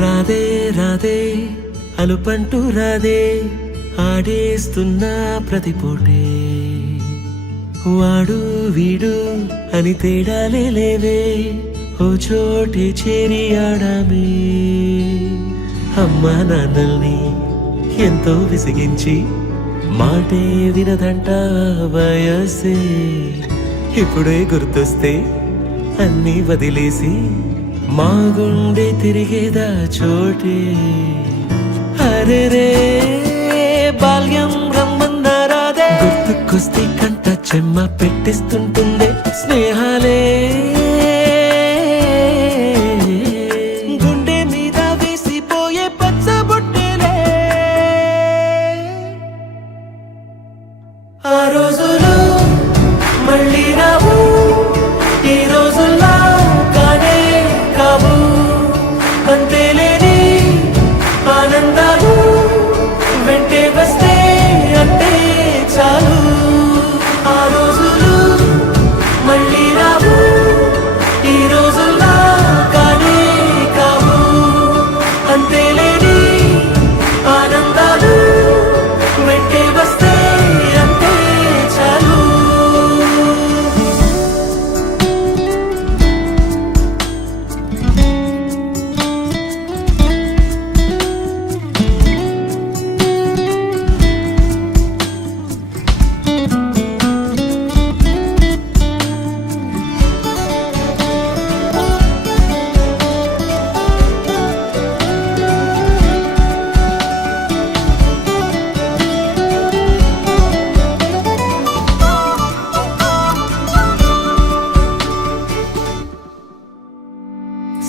రాదే రాదే అలుపంటూ రాదే ఆడేస్తున్నా ప్రతి పూటే వాడు వీడు అని తేడాలే లేవే ఓ చోటే చేరి ఆడామే అమ్మా నాన్నల్ని ఎంతో విసిగించి మాటే వినదంట వయసే ఇప్పుడే గుర్తొస్తే అన్నీ వదిలేసి మా గుండె తిరిగేదా చోటే అరే రే బాల్యం రమ్మన్నారాదే గుర్తుకొస్తే కంట చెమ్మ పెట్టిస్తుంటుందే స్నేహాలే గుండె మీద వేసిపోయే పచ్చబొట్టేలే ఆ రోజులు మళ్ళీ రావు ఈ రోజుల్లా కానే కావు అంతేలేని ఆనందాలు వెంటే వస్తే అంటే చాలు ఆ రోజులు మళ్ళీ రావు ఈ రోజుల్లా కానే కావు అంతేలేని ఆనందాలు వెంటే వస్తే అంటే చాలు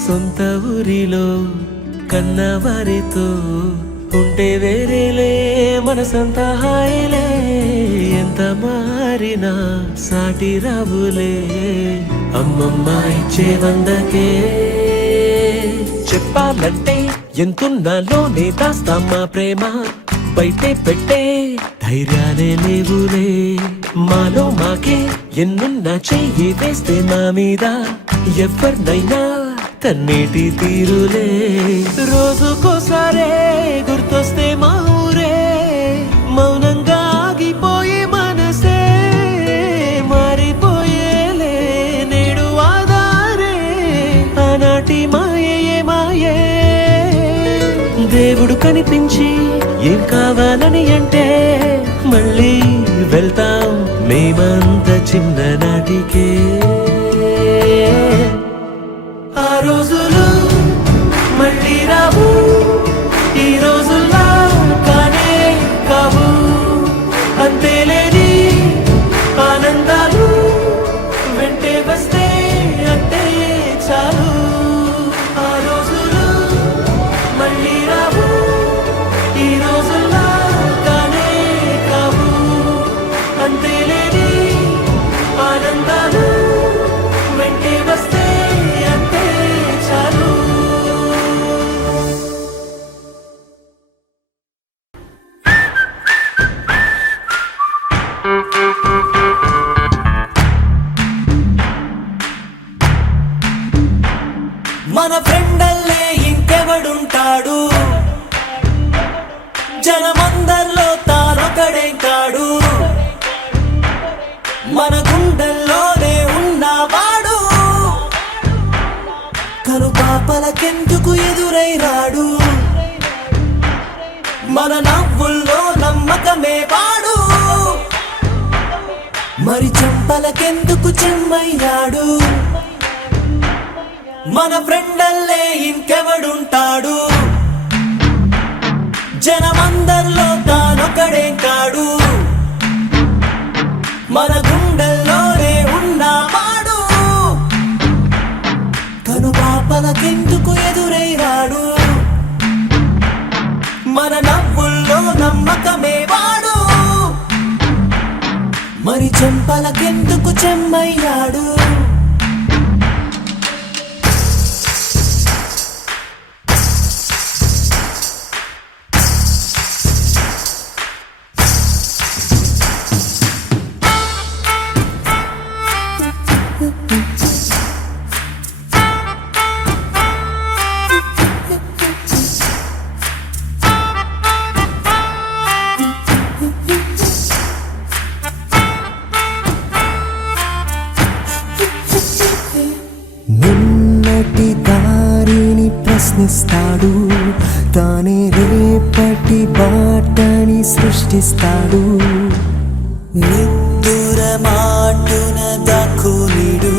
సొంత ఊరిలో కన్నవారితో ఉంటే వేరేలే మనసంత హాయిలే ఎంత మారినా సాటి రావులే అమ్మమ్మ ఇచ్చే వందకే చెప్పాలంటే ఎంతున్నాలోనే దాస్తామా ప్రేమ బయటే పెట్టే ధైర్యాలే లేవులే మాలో మాకే ఎన్నున్నా చెయ్యి వేస్తే మా మీద ఎవరినైనా తన్నేటి తీరులే రోజుకోసారే గుర్తొస్తే మా ఊరే మౌనంగా ఆగిపోయే మనసే మారిపోయేలే నేడు ఆధారే ఆనాటి మాయే మాయే దేవుడు కనిపించి ఏం కావాలని అంటే మళ్ళీ వెళ్తాం మేమంత చిన్ననాటికే ఆ రోజులు మళ్ళీ రావు ఈ రోజుల్లా కానే కావు అంతేలేని ఆనందాలు వెంటే వస్తే అంటే చాలు ఆ రోజులు మళ్ళీ రావు ఈ రోజుల్లా కానే కావు అంతేలేని ఆనందాలు వెంటే వస్తే అంటే చాలు మన ఫ్రెండల్లే ఇంకెవడుంటాడు జనమందరిలో తానొకడే కాడు మన గుండెల్లోనే ఉన్నవాడు కను పాపలకెందుకు ఎదురై రాడు మన నవ్వుల్లో నమ్మకమే వాడు మరి చెంపలకెందుకు చెమ్మయ్యాడు మన ఫ్రెండల్లే ఇంకెవడుంటాడు జనమందరిలో తానొకడే కాడు మన గుండెల్లోనే ఉన్నవాడు కను పాపలకెందుకు ఎదురై రాడు మన నవ్వుల్లో నమ్మకమే వాడు మరి చెంపలకెందుకు చెమ్మయ్యాడు రానిస్తాడు, తానే రేపటి బాటని సృష్టిస్తాడు. నిద్దుర మాటున దక్కునిడు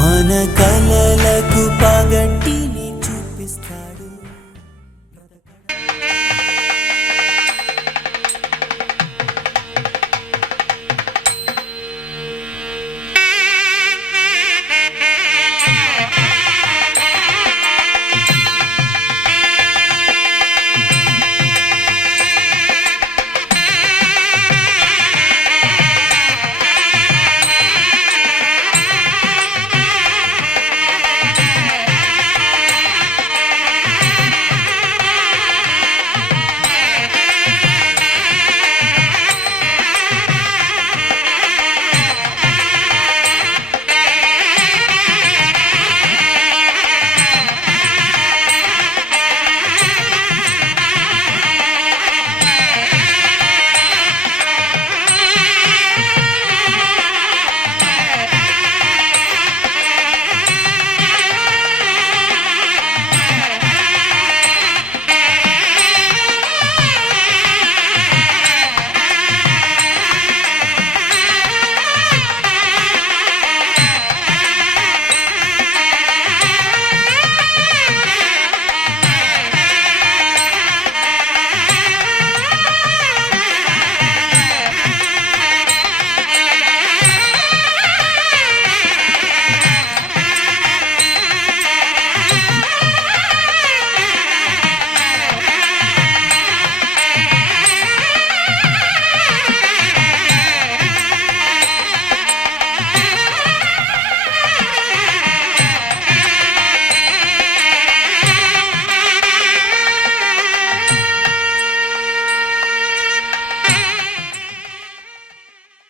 మన కలలకు పగటిని చూపిస్తాడు.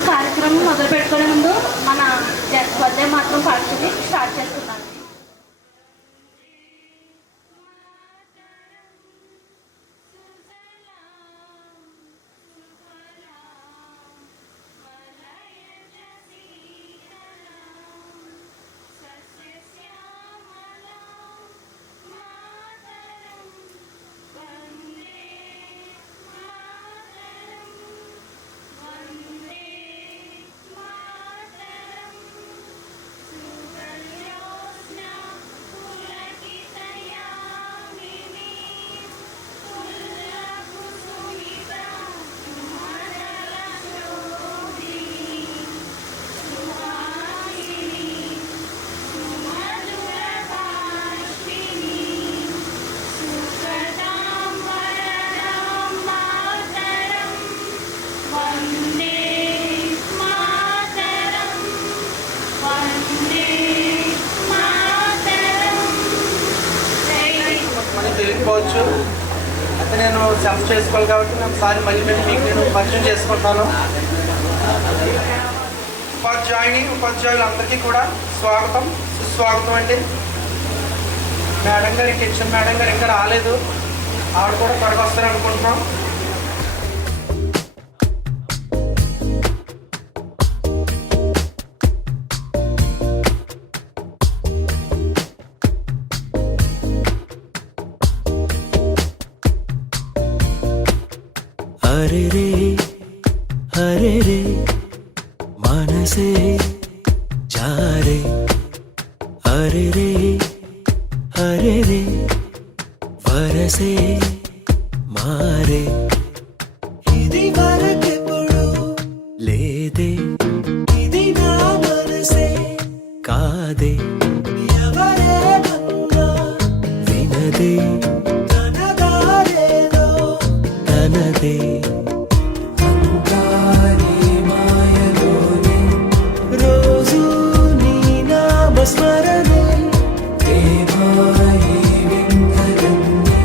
కార్యక్రమం మొదలు పెట్టుకునే ముందు మన వందే మాత్రం పాటని స్టార్ట్ చేస్తున్నాను. తెలియకపోవచ్చు అయితే నేను సెలెక్ట్ చేసుకోవాలి కాబట్టి ఒకసారి మళ్ళీ మీకు నేను పరిచయం చేసుకుంటాను. ఉపాధ్యాయులందరికీ కూడా స్వాగతం, సుస్వాగతం అండి. మేడం గారు కిచెన్ మేడం గారు ఇంకా రాలేదు, ఆవిడ కూడా త్వరగా వస్తారనుకుంటున్నాం. హరే రే హరే రే మనసే జారే, హరే రే హరే రే వరసే మారే. ఇది వరకెప్పుడు లేదే, ఇది నా మనసే కాదే, ఎవరేమన్నా వినదే, తనదారేదో తనదే. స్మరణే దేవాయి విందరన్ని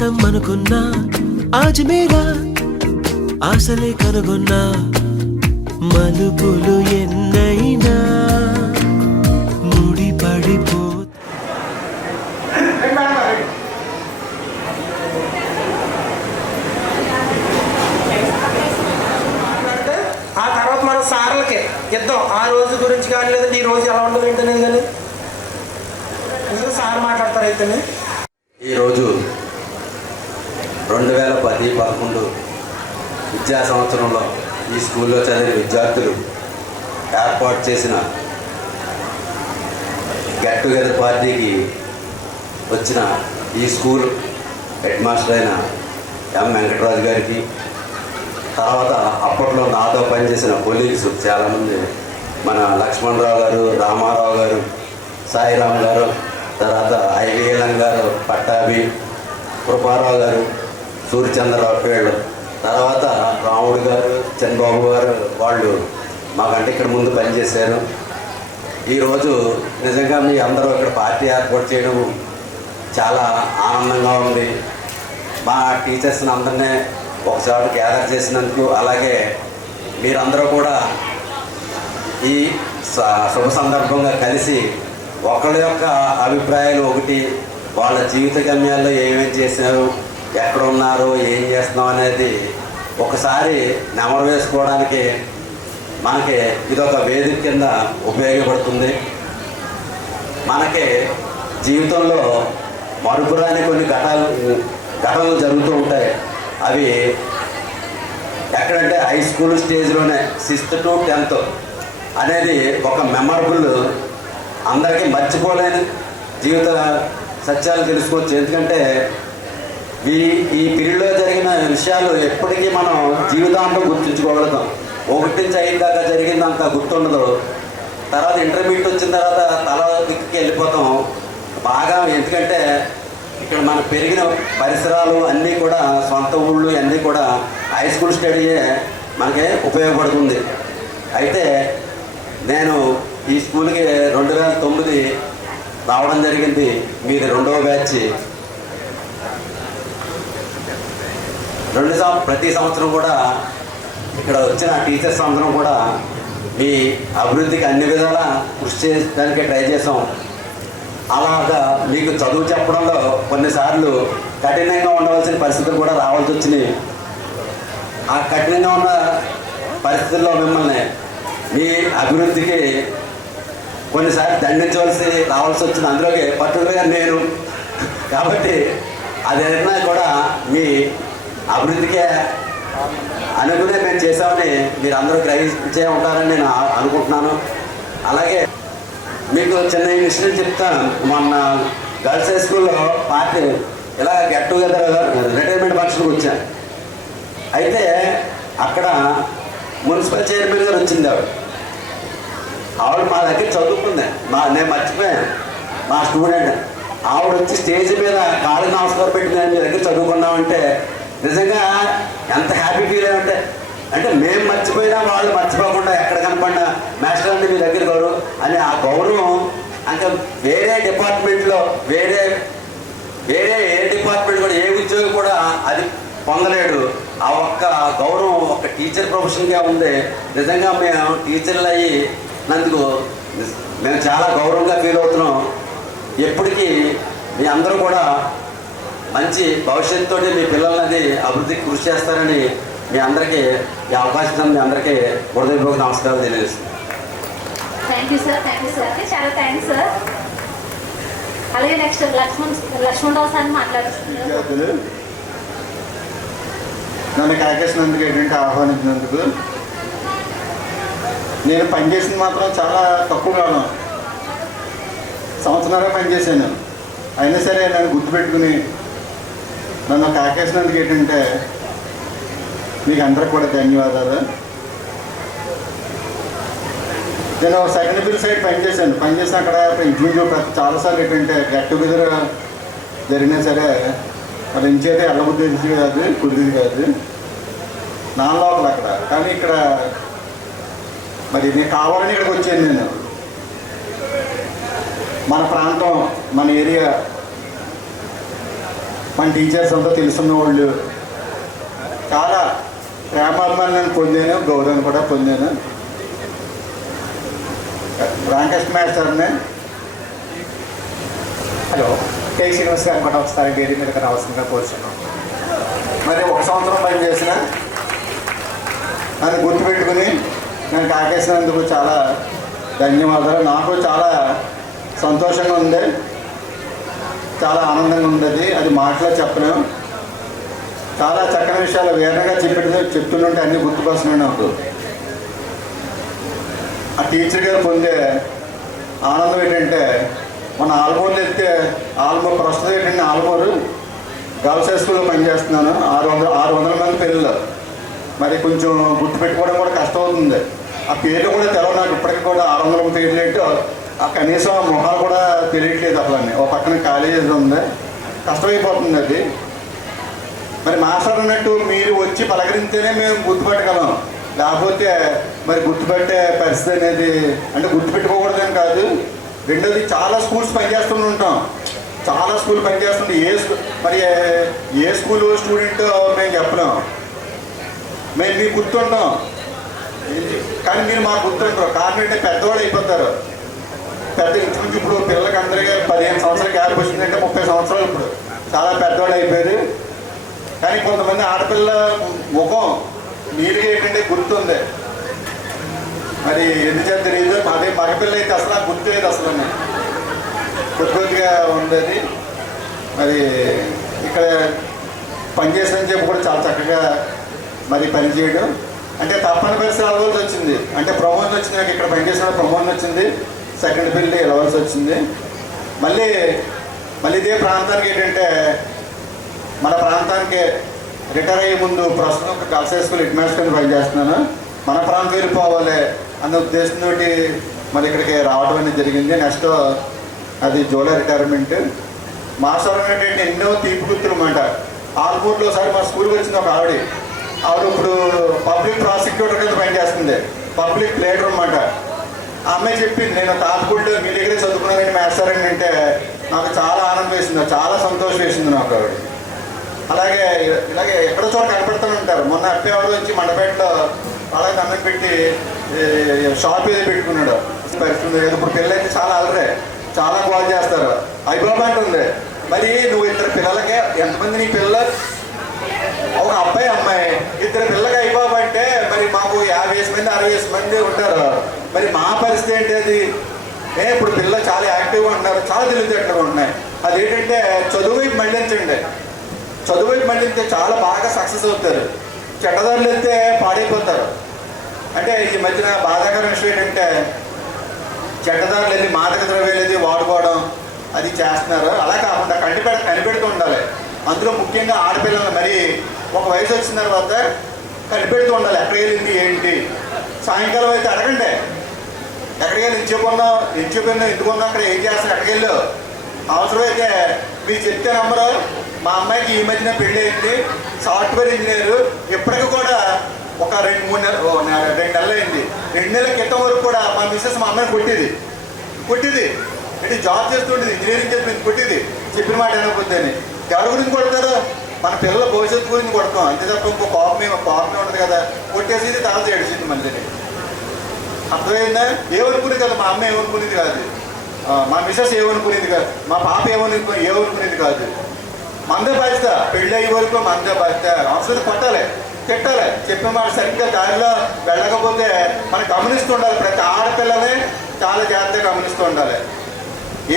శాశ్వతం అనుకున్నా ఆజ్ మేరా ఆశలే కనుగొన్నా మలుపులు ఎన్నైనా ముడిపడిపో ఆ తర్వాత మన సార్లకి ఇద్దాం ఆ రోజు గురించి కానీ లేదంటే ఈ రోజు ఎలా ఉండదు ఏంటనే కానీ సార్ మాట్లాడతారు అయితేనే. ఈరోజు 2010-11 విద్యా సంవత్సరంలో ఈ స్కూల్లో చదివిన విద్యార్థులు ఏర్పాటు చేసిన గెట్ టుగెదర్ పార్టీకి వచ్చిన ఈ స్కూల్ హెడ్ మాస్టర్ అయిన ఎం వెంకటరాజు గారికి, తర్వాత అప్పట్లో నాతో పనిచేసిన కొలీగ్స్ చాలామంది, మన లక్ష్మణరావు గారు, రామారావు గారు, సాయిరామ్ గారు, తర్వాత ఐవీఎల్ఎన్ గారు, పట్టాభి, కృపారావు గారు, సూర్యచంద్రరావు వీళ్ళు, తర్వాత రాముడు గారు, చంద్రబాబు గారు, వాళ్ళు మాకంటే ఇక్కడ ముందు పనిచేశారు. ఈరోజు నిజంగా మీ అందరూ ఇక్కడ పార్టీ ఏర్పాటు చేయడం చాలా ఆనందంగా ఉంది. మా టీచర్స్ని అందరినీ ఒకసారి గ్యాదర్ చేసినందుకు, అలాగే మీరందరూ కూడా ఈ శుభ సందర్భంగా కలిసి ఒకళ్ళ యొక్క అభిప్రాయాలు ఒకటి, వాళ్ళ జీవిత గమ్యాల్లో ఏమేమి చేశారు, ఎక్కడ ఉన్నారు, ఏం చేస్తున్నాం అనేది ఒకసారి నెమరు వేసుకోవడానికి మనకి ఇదొక వేదిక కింద ఉపయోగపడుతుంది. మనకి జీవితంలో మరుపురాని కొన్ని ఘటనలు జరుగుతూ ఉంటాయి. అవి ఎక్కడంటే హై స్కూల్ స్టేజ్లోనే 6th to 10th అనేది ఒక మెమరబుల్, అందరికీ మర్చిపోలేని జీవిత సత్యాలు తెలుసుకోవచ్చు. ఎందుకంటే ఈ పీరియడ్లో జరిగిన విషయాలు ఎప్పటికీ మనం జీవితాంతం గుర్తుంచుకోగలుగుతాం. 1 నుంచి 5 దాకా జరిగిందంత గుర్తుండదు. తర్వాత ఇంటర్మీడియట్ వచ్చిన తర్వాత తల దిక్కుకి వెళ్ళిపోతాం బాగా. ఎందుకంటే ఇక్కడ మనం పెరిగిన పరిసరాలు అన్నీ కూడా సొంత ఊళ్ళు అన్నీ కూడా హై స్కూల్ స్టడీయే మనకి ఉపయోగపడుతుంది. అయితే నేను ఈ స్కూల్కి 2009 రావడం జరిగింది. మీది 2వ బ్యాచ్. ప్రతి సంవత్సరం కూడా ఇక్కడ వచ్చిన టీచర్స్ అందరం కూడా మీ అభివృద్ధికి అన్ని విధాలా కృషి చేయడానికి ట్రై చేసాం. అలాగా మీకు చదువు చెప్పడంలో కొన్నిసార్లు కఠినంగా ఉండవలసిన పరిస్థితులు కూడా రావాల్సి వచ్చినాయి. ఆ కఠినంగా ఉన్న పరిస్థితుల్లో మిమ్మల్ని మీ అభివృద్ధికి కొన్నిసార్లు రావాల్సి వచ్చింది. అందులోకి పర్టికులర్గా నేను కాబట్టి అదైనా కూడా మీ అభివృద్ధికే అనుకునే మేము చేసామని మీరు అందరూ గ్రహించే ఉంటారని నేను అనుకుంటున్నాను. అలాగే మీకు చిన్న విషయం చెప్తాను. మొన్న గర్ల్స్ హై స్కూల్లో పార్టీ ఇలా గెట్ టుగెదర్ రిటైర్మెంట్ ఫంక్షన్కి వచ్చాను. అయితే అక్కడ మున్సిపల్ చైర్మన్ గారు వచ్చింది. ఆవిడ మా దగ్గర చదువుకుంది. నేను మర్చిపోయాను, మా స్టూడెంట్. ఆవిడ వచ్చి స్టేజ్ మీద కాళ్ళకి నమస్కారం పెట్టి నేను మీ దగ్గర చదువుకున్నామంటే నిజంగా ఎంత హ్యాపీ ఫీల్ అయ్యంటే, అంటే మేము మర్చిపోయినా వాళ్ళు మర్చిపోకుండా ఎక్కడ కనపడినా మాస్టర్ అంటే మీ దగ్గర గౌరవం అని ఆ గౌరవం అంటే వేరే డిపార్ట్మెంట్లో వేరే ఏ డిపార్ట్మెంట్ కూడా ఏ ఉద్యోగి కూడా అది పొందలేడు. ఆ ఒక్క గౌరవం ఒక టీచర్ ప్రొఫెషన్గా ఉంది. నిజంగా మేము టీచర్లు అయ్యినందుకు మేము చాలా గౌరవంగా ఫీల్ అవుతున్నాం. ఎప్పటికీ మీ అందరూ కూడా మంచి భవిష్యత్తుతో మీ పిల్లలది అభివృద్ధికి కృషి చేస్తారని మీ అందరికీ ఈ అవకాశం మీ అందరికీ హృదయపూర్వక నమస్కారాలు తెలియజేస్తున్నాను. Thank you sir. చాలా థ్యాంక్స్ సార్. అలాగే నెక్స్ట్ లక్ష్మణరావు సార్ మాట్లాడుతున్నారు. నన్ను కాకేసినందుకు ఏంటంటే ఆహ్వానించినందుకు. నేను పనిచేసింది మాత్రం చాలా తక్కువ కాలం, సంవత్సరాలుగా పనిచేశాను. అయినా సరే నన్ను గుర్తుపెట్టుకుని నన్ను కాకేసినందుకు ఏంటంటే మీకు అందరికి కూడా ధన్యవాదాలు. నేను సెకండరీ సైడ్ పనిచేసిన అక్కడ ఇంచుమించు చాలాసార్లు ఏంటంటే గెట్ టుగెదర్ జరిగినా సరే అది ఇంచేతే వెళ్ళబుద్ధి కాదు, కుదిరిది కాదు నా లోపల అక్కడ. కానీ ఇక్కడ మరి నేను కావాలని ఇక్కడికి వచ్చాను. నేను మన ప్రాంతం, మన ఏరియా, మన టీచర్స్ అంతా తెలుసున్న వాళ్ళు. చాలా ప్రేమాభిమానాన్ని పొందాను, గౌరవాన్ని కూడా పొందాను. రామకృష్ణ మాస్టర్ని హలో, కే శ్రీనివాస్ గారిని కూడా ఒకసారి వేరే మీదకి రావాల్సిందిగా కోరుచున్నాం. మరి 1 సంవత్సరం పని చేసిన నన్ను గుర్తుపెట్టుకుని నేను కాకేసినందుకు చాలా ధన్యవాదాలు. నాకు చాలా సంతోషంగా ఉంది, చాలా ఆనందంగా ఉంది. అది మాటలో చెప్పలేము. చాలా చక్కని విషయాలు వేరంగా చెప్తుంటే అన్నీ గుర్తుకొస్తున్నాయి నాకు. ఆ టీచర్ గారు పొందే ఆనందం ఏంటంటే, మన ఆల్మూరులో వెళ్తే ప్రస్తుతం ఏంటంటే ఆల్మూరు గర్ల్స్ హై స్కూల్లో పనిచేస్తున్నాను. 600 మంది పిల్లలు. మరి కొంచెం గుర్తుపెట్టుకోవడం కూడా కష్టం అవుతుంది. ఆ పేర్లు కూడా తెలవు నాకు ఇప్పటికీ కూడా. 600 పేర్లు ఏంటో కనీసం మొహాలు కూడా తెలియట్లేదు అసలు. ఓ పక్కన కాలేజీ ఉంది, కష్టమైపోతుంది అది. మరి మాస్టర్ అన్నట్టు మీరు వచ్చి పలకరించేనే మేము గుర్తుపెట్టగలం, లేకపోతే మరి గుర్తుపెట్టే పరిస్థితి అనేది అంటే గుర్తుపెట్టుకోకూడదని కాదు. రెండోది చాలా స్కూల్స్ పనిచేస్తూ ఉంటాం, చాలా స్కూల్ పనిచేస్తుంటే మరి ఏ స్కూల్ స్టూడెంట్ మేము చెప్పలేం. మేము మీకు గుర్తుంటాం కానీ మీరు మాకు గుర్తుంటారు. కారణం ఏంటంటే పెద్దవాళ్ళు అయిపోతారు. ఇంచుమించు ఇప్పుడు పిల్లలకి అందరికీ 15 సంవత్సరాల గ్యాప్ వచ్చిందంటే 30 సంవత్సరాలు ఇప్పుడు చాలా పెద్దవాళ్ళు అయిపోయారు. కానీ కొంతమంది ఆడపిల్ల ముఖం నీరుగా ఏంటంటే గుర్తుంది. మరి ఎందుచేత తెలియదు. అదే మగపిల్ల అయితే అసలు నాకు గుర్తులేదు అసలు. కొద్దిగా ఉండేది. మరి ఇక్కడ పనిచేసిన చెప్పి కూడా చాలా చక్కగా మరి పనిచేయడం అంటే తప్పని పరిస్థితి వెళ్ళవలసి వచ్చింది. అంటే ప్రమోషన్ వచ్చింది నాకు. ఇక్కడ పనిచేసిన ప్రమోషన్ వచ్చింది, సెకండ్ ఫీల్డ్ వెళ్ళవలసి వచ్చింది. మళ్ళీ ఇదే ప్రాంతానికి ఏంటంటే మన ప్రాంతానికి రిటైర్ అయ్యే ముందు ప్రస్తుతం గర్ల్స్ హై స్కూల్ హెడ్ మాస్టర్ని పనిచేస్తున్నాను. మన ప్రాంతం వెళ్ళిపోవాలి అన్న ఉద్దేశంతో మరి ఇక్కడికి రావడం అనేది జరిగింది. నెక్స్ట్ అది జూలై రిటైర్మెంట్. మాస్టర్ అనేటువంటి ఎన్నో తీపి గుర్తులు అన్నమాట. ఆల్మూరులో ఒకసారి మా స్కూల్కి వచ్చింది ఒక ఆవిడ ఇప్పుడు పబ్లిక్ ప్రాసిక్యూటర్ కింద పనిచేస్తుంది, పబ్లిక్ లీడర్ అన్నమాట. ఆ అమ్మాయి చెప్పింది, నేను తాతపూడిలో మీ దగ్గరే చదువుకున్నానని మాస్టర్ అని అంటే నాకు చాలా ఆనందం వేసింది, చాలా సంతోషం వేసింది నాకు ఆవిడ. ఇలాగే ఎక్కడో చోట కనపడుతూనే ఉంటారు. మొన్న అప్పేవాడు వచ్చి మండపేటలో అలాగే అన్నం పెట్టి షాప్ ఏదో పెట్టుకున్నాడు. పరిస్థితి ఇప్పుడు పిల్లలైతే చాలా అలరే, చాలా కాల్ చేస్తారు. అయిబాబా అంటుంది. మరి నువ్వు 2 పిల్లలకే ఎంతమంది నీ పిల్లలు? ఒక అబ్బాయి అమ్మాయి 2 పిల్లలకి అయిబాబా అంటే మరి మాకు 50 మంది 60 మంది ఉంటారు. మరి మా పరిస్థితి ఏంటి అది? ఇప్పుడు పిల్లలు చాలా యాక్టివ్గా ఉంటారు, చాలా తెలివితేటలుగా ఉన్నాయి. అదేంటంటే చదువు వైపు మళ్ళించండి. చదువు వైపు మళ్ళించే చాలా బాగా సక్సెస్ అవుతారు. చెడ్డదారులు వెళ్తే పాడైపోతారు. అంటే ఈ మధ్యన బాధాకరమైన విషయం ఏంటంటే చెడ్డదారులు వెళ్ళి మాదక ద్రవ్యాలు వెళ్ళి వాడుకోవడం అది చేస్తున్నారు. అలా కాకుండా కనిపెడుతూ ఉండాలి. అందులో ముఖ్యంగా ఆడపిల్లలు మరి ఒక వయసు వచ్చిన తర్వాత కనిపెడుతూ ఉండాలి. ఎక్కడికి వెళ్ళింది ఏంటి. సాయంకాలం అయితే అడగండి, ఎక్కడికి వెళ్ళి ఎంచుకున్నా ఎందుకున్నా అక్కడ ఏం చేస్తున్నా, ఎక్కడికి వెళ్ళు. అవసరమైతే మీరు చెప్తే నమ్మరు. మా అమ్మాయికి ఈ మధ్యన పెళ్ళి అయింది, సాఫ్ట్వేర్ ఇంజనీరు. ఇప్పటికి కూడా ఒక 2 నెలలు అయింది. 2 నెలల క్రితం వరకు కూడా మా మిస్సెస్ మా అమ్మాయిని కొట్టింది. అంటే జాబ్ చేస్తుండేది, ఇంజనీరింగ్ చేస్తుంది, కొట్టింది. చెప్పిన మాట అనకపోతేనే. ఎవరి గురించి కొడతారు? మన పిల్లల భవిష్యత్తు గురించి కొడతాం అంతే తప్ప ఇంకో కోపమే ఉండదు కదా. కొట్టేసి తాత ఏడిచింది మళ్ళీ. అర్థమైందా? ఏమనుకునేది కదా, మా అమ్మ ఏమనుకునేది కాదు, మా మిస్సెస్ ఏమనుకునేది కాదు, మా పాప ఏమనుకునేది కాదు. మందే బాధ్యత. పెళ్ళి అయ్యే వరకు మందే బాధ్యత. అవసరం కొట్టాలి, తిట్టాలి. చెప్పిన మాట సరిగ్గా దారిలో వెళ్ళకపోతే మనం గమనిస్తూ ఉండాలి. ప్రతి ఆడపిల్లనే చాలా జాగ్రత్తగా గమనిస్తూ ఉండాలి.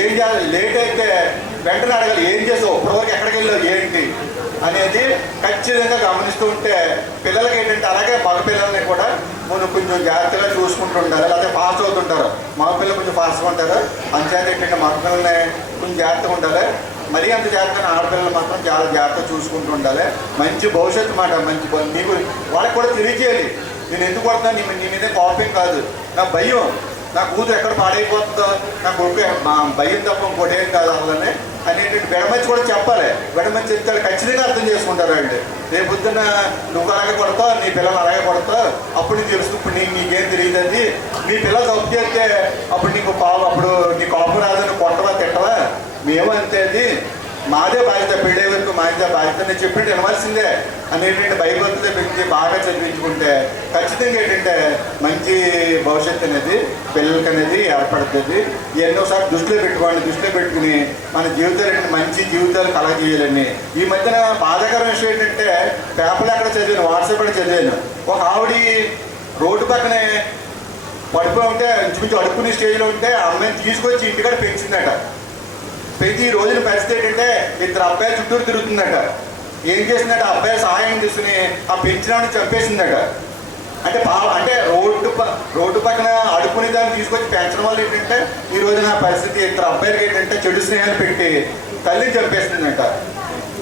ఏం చేయాలి, లేట్ అయితే వెంటనే అడగాలి, ఏం చేసావు, ఇప్పటివరకు ఎక్కడికి వెళ్ళావు ఏంటి అనేది ఖచ్చితంగా గమనిస్తూ ఉంటే పిల్లలకి ఏంటంటే అలాగే మగ పిల్లల్ని కూడా మనం కొంచెం జాగ్రత్తగా చూసుకుంటూ ఉండాలి. లేకపోతే ఫాస్ట్ అవుతుంటారు. మగ పిల్లలు కొంచెం ఫాస్ట్గా ఉంటారు. అంచేత ఏంటంటే మగ పిల్లల్ని కొంచెం జాగ్రత్తగా ఉండాలి. మరీ అంత జాగ్రత్తగా ఆడపిల్లలు మాత్రం చాలా జాగ్రత్తగా చూసుకుంటూ ఉండాలి. మంచి భవిష్యత్తు మాట, మంచి నీకు వాళ్ళకి కూడా తెలియజేయాలి. నేను ఎందుకు కొడుతున్నా, నీ మీదే కోపం కాదు, నా భయం, నా కూతురు ఎక్కడ పాడైపోతుందో, నా కొడుకు మా భయం తప్ప ఇంకోటి ఏం కాదు అసలనే అనేటువంటి బెడమంచి కూడా చెప్పాలి. బెడమంచి చెప్తే ఖచ్చితంగా అర్థం చేసుకుంటారు వాళ్ళు. రేపు పొద్దున్న నువ్వు అలాగే కొడతావు, నీ పిల్లలు అలాగే కొడతావు, అప్పుడు నీకు తెలుసు. ఇప్పుడు నీకేం తెలియదు అది. నీ పిల్లలు తప్పు చేస్తే అప్పుడు నీ కోపం రాదు, నువ్వు కొట్టవా తిట్టవా, మేము అంతే అది మాదే బాధ్యత, పెళ్ళే వరకు మాదే బాధ్యత. నేను చెప్పినట్టు వినవలసిందే అని ఏంటంటే భయభక్తితో పెంచి బాగా చదివించుకుంటే ఖచ్చితంగా ఏంటంటే మంచి భవిష్యత్తు అనేది పిల్లలకి అనేది ఏర్పడుతుంది. ఎన్నోసార్లు దృష్టిలో పెట్టుకుని మన జీవితాలు మంచి జీవితాలు కలగజేయాలని. ఈ మధ్యన బాధాకరమైన విషయం ఏంటంటే పేపర్లు ఎక్కడ చదివాను, వాట్సాప్ కూడా చదివాను. ఒక ఆవిడ రోడ్డు పక్కనే పడిపోయి ఉంటే ఇంచుమించు అడుక్కునే స్టేజ్లో ఉంటే ఆ అమ్మాయిని తీసుకొచ్చి ఇంటికాడ పెంచిందట. పెంచి ఈ రోజున పరిస్థితి ఏంటంటే 2 అబ్బాయిలు చుట్టూరు తిరుగుతుందట. ఏం చేసిందట, అబ్బాయి సహాయం తీసుకుని ఆ పెంచినాన్ని చంపేసిందట. అంటే రోడ్డు పక్కన అడుక్కునే దాన్ని తీసుకొచ్చి పెంచడం వల్ల ఏంటంటే ఈ రోజున పరిస్థితి 2 అబ్బాయిలకి ఏంటంటే చెడు స్నేహాలు పెట్టి తల్లిని చంపేస్తుందట.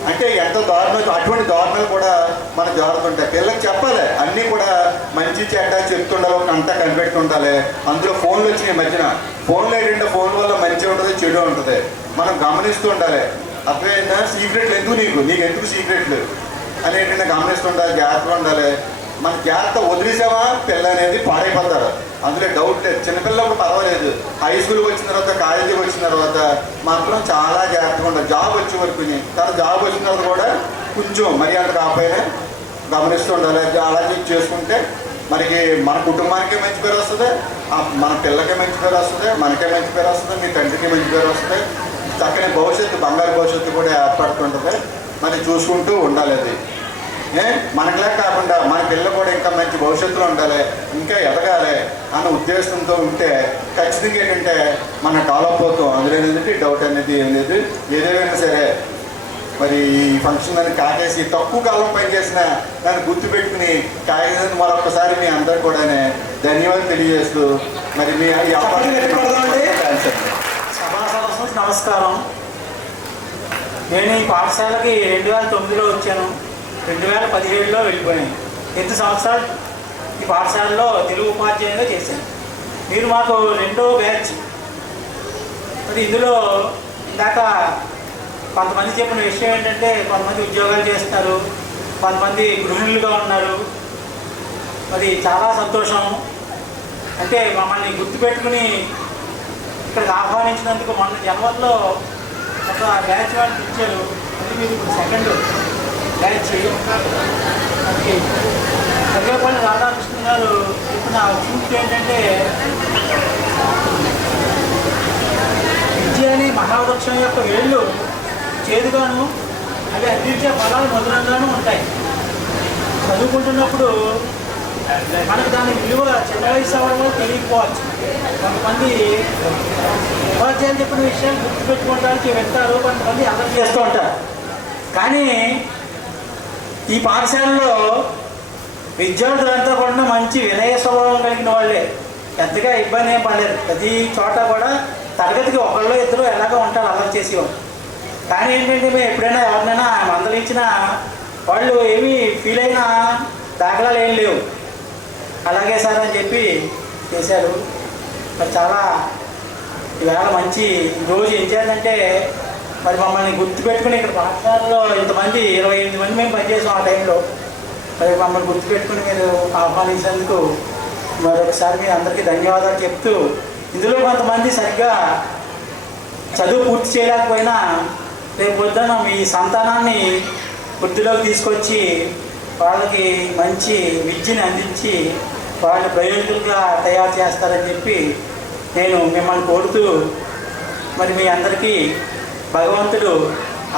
అంటే ఎంత దారుణం, అటువంటి దారుణాలు కూడా మన జరుగుతుంటాయి. పిల్లలకు చెప్పాలి అన్నీ కూడా మంచి చెడ్డ చెప్తుండాలి, ఒక అంతా కనిపెట్టుండాలి. అందులో ఫోన్లు వచ్చినాయి మధ్యన. ఫోన్లు ఏంటంటే ఫోన్ వల్ల మంచి ఉంటుంది, చెడు ఉంటుంది. మనం గమనిస్తూ ఉండాలి. అప్పుడైనా సీక్రెట్లు నీకు ఎందుకు సీక్రెట్లు అని ఏంటంటే గమనిస్తుండాలి, జాగ్రత్తగా ఉండాలి. మన జాగ్రత్త వదిలేసామా పిల్ల అనేది పాడైపోతారు, అందులో డౌట్ లేదు. చిన్నపిల్లలకు పర్వాలేదు, హై స్కూల్కి వచ్చిన తర్వాత కాలేజీకి వచ్చిన తర్వాత మాత్రం చాలా జాగ్రత్తగా ఉండాలి. జాబ్ వచ్చే వరకు, తర్వాత జాబ్ వచ్చిన తర్వాత కూడా కొంచెం మరి అంత కాకపోయినా గమనిస్తూ ఉండాలి. అలా చేసుకుంటే మనకి మన కుటుంబానికే మంచి పేరు వస్తుంది, మన పిల్లకే మంచి పేరు వస్తుంది, మనకే మంచి పేరు వస్తుంది, మీ తండ్రికి మంచి పేరు వస్తుంది. చక్కని భవిష్యత్తు, బంగారు భవిష్యత్తు కూడా ఏర్పడుతుంటుంది. మరి చూసుకుంటూ ఉండాలి. అది మనకులా కాకుండా మన పిల్లలు కూడా ఇంకా మంచి భవిష్యత్తులో ఉండాలి, ఇంకా ఎదగాలి అన్న ఉద్దేశంతో ఉంటే ఖచ్చితంగా ఏంటంటే మనం డెవలప్ అవుతాం. అందులో ఏంటంటే డౌట్ అనేది ఏం లేదు. ఏదేమైనా సరే మరి ఈ ఫంక్షన్ అని కాకేసి తక్కువ కాలం పనిచేసిన దాన్ని గుర్తుపెట్టుకుని కాకేసి మరొకసారి మీ అందరు కూడా ధన్యవాదాలు తెలియజేస్తూ మరి మీ సభా సదస్సు నమస్కారం. నేను ఈ పాఠశాలకి 2009లో వచ్చాను, 2017లో వెళ్ళిపోయాను. 8 సంవత్సరాలు ఈ పాఠశాలలో తెలుగు ఉపాధ్యాయులుగా చేశాను. మీరు మాకు 2వ బ్యాచ్. మరి ఇందులో ఇందాక కొంతమంది చెప్పిన విషయం ఏంటంటే కొంతమంది ఉద్యోగాలు చేస్తున్నారు, కొంతమంది గృహిణులుగా ఉన్నారు. మరి చాలా సంతోషం. అంటే మమ్మల్ని గుర్తుపెట్టుకుని ఇక్కడికి ఆహ్వానించినందుకు మొన్న జనవరిలో ఒక బ్యాచ్ వాళ్ళు ఇచ్చారు. అది మీరు ఇప్పుడు 2nd బ్యాచ్. అది సర్వేపల్లి రాధాకృష్ణ గారు చెప్పిన సూక్తి ఏంటంటే విద్య అనే మహావృక్షం యొక్క వేళ్ళు చేదుగాను అవి అందించే ఫలాలు మధురంగాను ఉంటాయి. చదువుకుంటున్నప్పుడు మనకు దాని విలువ చిన్న వయసు అవ్వడంలో తెలియకపోవచ్చు. కొంతమంది ఉపాధ్యాయులు చెప్పిన విషయాలు గుర్తుపెట్టుకోవడానికి వెళ్తారు, కొంతమంది అర్థం చేస్తూ ఉంటారు. కానీ ఈ పాఠశాలలో విద్యార్థులంతా కూడా మంచి వినయ స్వభావం కలిగిన వాళ్ళే, పెద్దగా ఇబ్బంది ఏం పడలేదు. ప్రతి చోట కూడా తరగతికి 1-2 ఎలాగో ఉంటారు అల్లరి చేసేవాళ్ళు. కానీ ఏంటంటే మేము ఎప్పుడైనా ఎవరినైనా మందలించినా వాళ్ళు ఏమీ ఫీల్ అయినా దాఖలాలు ఏం లేవు. అలాగే సార్ అని చెప్పి చేశారు. మరి చాలా ఈవేళ మంచి రోజు ఏం చేయాలంటే మరి మమ్మల్ని గుర్తుపెట్టుకుని ఇక్కడ పాఠశాలలో ఇంతమంది 28 మంది మేము పనిచేసాం ఆ టైంలో. మరి మమ్మల్ని గుర్తుపెట్టుకుని మీరు ఆహ్వానించినందుకు మరొకసారి మీ అందరికీ ధన్యవాదాలు చెప్తూ, ఇందులో కొంతమంది సరిగ్గా చదువు పూర్తి చేయలేకపోయినా రేపు పొద్దున మీ సంతానాన్ని వృద్ధిలోకి తీసుకొచ్చి వాళ్ళకి మంచి విద్యని అందించి వాళ్ళు ప్రయోజకులుగా తయారు చేస్తారని చెప్పి నేను మిమ్మల్ని కోరుతూ, మరి మీ అందరికీ భగవంతుడు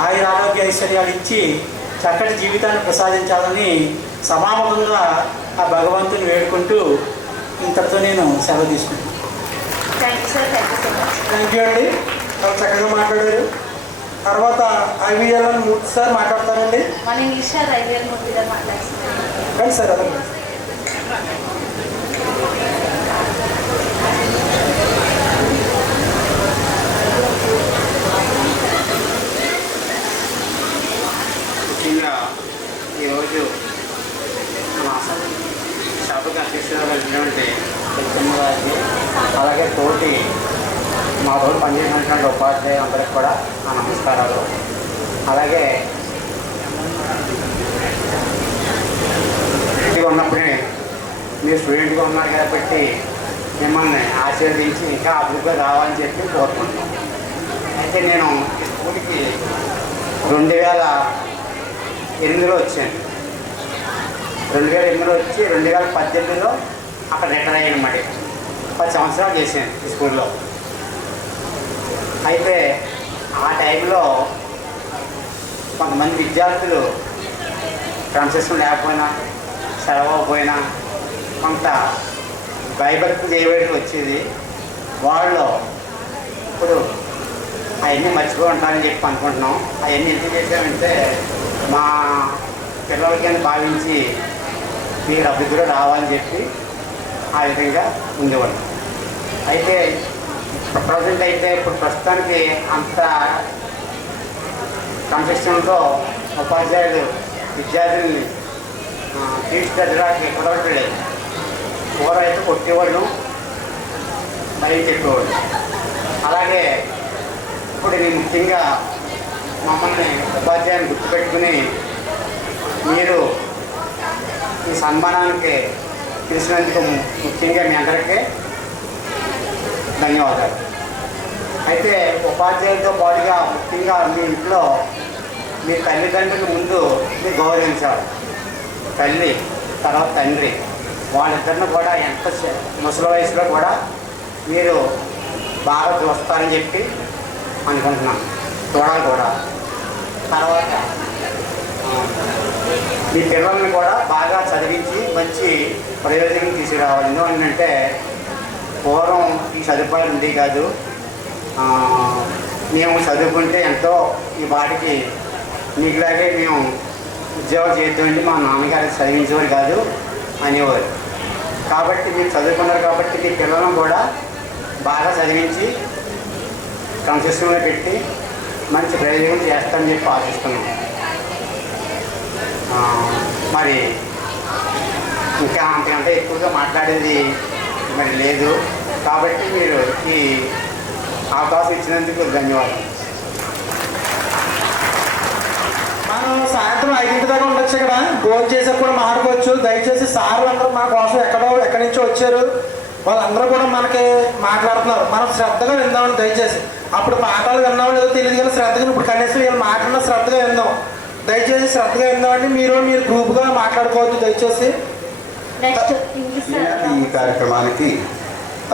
ఆయుర ఆరోగ్య ఐశ్వర్యాలు ఇచ్చి చక్కటి జీవితాన్ని ప్రసాదించాలని సమాముఖంగా ఆ భగవంతుని వేడుకుంటూ ఇంతటితో నేను సెలవు తీసుకుంటాను. Thank you sir, thank you so much. Thank you అండి, చాలా చక్కగా మాట్లాడారు. తర్వాత ఐవీఎల్ మూర్తి సార్ మాట్లాడతారండి. మన ఇంగ్లీష్ సార్ ఐవీఎల్ మూర్తి గారు మాట్లాడుతున్నారు. రండి సార్. అదే ముఖ్యంగా ఈరోజు మన సభకు అధ్యక్షులుగా వచ్చినటువంటి తెలుగు గారికి, అలాగే తోటి మా రోజు పనిచేసినటువంటి ఉపాధ్యాయులు అందరికి కూడా నా నమస్కారాలు. అలాగే ఉన్నప్పుడే మీరు స్టూడెంట్గా ఉన్నారు కాబట్టి మిమ్మల్ని ఆశీర్వదించి ఇంకా అభివృద్ధిగా రావాలని చెప్పి కోరుకుంటున్నాను. అయితే నేను ఈ స్కూల్కి 2008లో వచ్చాను. 2008లో వచ్చి 2018లో అక్కడ రిటైర్ అయ్యాను అన్నమాట. 10 సంవత్సరాలు చేశాను ఈ స్కూల్లో. అయితే ఆ టైంలో కొంతమంది విద్యార్థులు క్రమశిక్షణ లేకపోయినా చదవకపోయినా కొంత భయభక్తి చేయబడికి వచ్చేది. వాళ్ళు ఇప్పుడు అవన్నీ మర్చిపోయి ఉంటారని చెప్పి అనుకుంటున్నాం. అవన్నీ ఎందుకు చేశామంటే మా పిల్లలకి అని భావించి మీరు అభివృద్ధిలో రావాలని చెప్పి ఆ విధంగా ఉండేవాళ్ళు. అయితే ప్రజెంట్ అయితే ఇప్పుడు ప్రస్తుతానికి అంత క్రమశిక్షణతో ఉపాధ్యాయులు విద్యార్థుల్ని తీర్చిదిద్దడానికి కుదరట్లేదు. కూర అయితే కొట్టేవాళ్ళు, భయం చెప్పేవాళ్ళు. అలాగే ఇప్పుడు నేను ముఖ్యంగా మమ్మల్ని ఉపాధ్యాయుని గుర్తుపెట్టుకుని మీరు ఈ సన్మానానికి పిలిచినందుకు ముఖ్యంగా మీ అందరికీ ధన్యవాదాలు. అయితే ఉపాధ్యాయులతో పాటుగా ముఖ్యంగా మీ ఇంట్లో మీ తల్లిదండ్రుల ముందు మీరు గౌరవించాలి. తల్లి తర్వాత తండ్రి వాళ్ళిద్దరిని కూడా ఎంత ముసలి వయసులో కూడా మీరు బాగా చూస్తారని చెప్పి అనుకుంటున్నాం. చూడాలి కూడా. తర్వాత మీ పిల్లల్ని కూడా బాగా చదివించి మంచి ప్రయోజనం తీసుకురావాలి. ఎందుకంటే పూర్వం ఈ సదుపాయాలు ఉంది కాదు. మేము చదువుకుంటే ఎంతో ఈ వాటికి మీకులాగే మేము ఉద్యోగం చేద్దామండి మా నాన్నగారు చదివించేవారు కాదు అనేవారు. కాబట్టి మీరు చదువుకున్నారు కాబట్టి మీ పిల్లలను కూడా బాగా చదివించి క్రమశిక్షణలో పెట్టి మంచి ప్రయోజనం చేస్తామని చెప్పి ఆశిస్తున్నాం. మరి ఇంకా అంతకంటే ఎక్కువగా మాట్లాడేది మరి లేదు. కాబట్టి మీరు ఈ అవకాశం ఇచ్చినందుకు ధన్యవాదాలు. మనం సాయంత్రం 5 దాకా ఉండొచ్చు. ఇక్కడ భోజనం చేసాక కూడా మాట్లాడుకోవచ్చు. దయచేసి సార్లు అందరూ మన కోసం ఎక్కడి నుంచో వచ్చారు. వాళ్ళందరూ కూడా మనకి మాట్లాడుతున్నారు. మనం శ్రద్ధగా విందామని దయచేసి. అప్పుడు పాఠాలు విన్నామో లేదో తెలియదు కానీ శ్రద్ధగా ఇప్పుడు కనీసం వీళ్ళు మాట్లాడినా శ్రద్ధగా విందాం. దయచేసి శ్రద్ధగా విందామండి. మీరు గ్రూప్గా మాట్లాడుకోవద్దు దయచేసి. ఈ కార్యక్రమానికి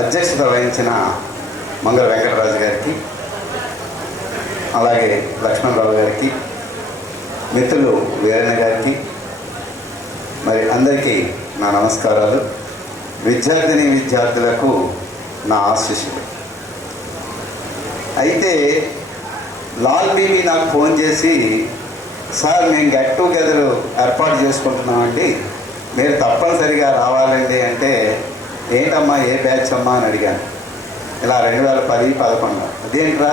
అధ్యక్షత వహించిన మంగళ వెంకటరాజు గారికి, అలాగే లక్ష్మణరావు గారికి, మిత్రులు వీరన్న గారికి, మరి అందరికీ నా నమస్కారాలు. విద్యార్థిని విద్యార్థులకు నా ఆశీస్సులు. అయితే లాల్ బీబీ నాకు ఫోన్ చేసి, సార్ మేము గెట్ టుగెదర్ ఏర్పాటు చేసుకుంటున్నామండి, మీరు తప్పనిసరిగా రావాలండి అంటే, ఏంటమ్మా ఏ బ్యాచ్ అమ్మా అని అడిగాను. ఇలా 2010-11. అదేంట్రా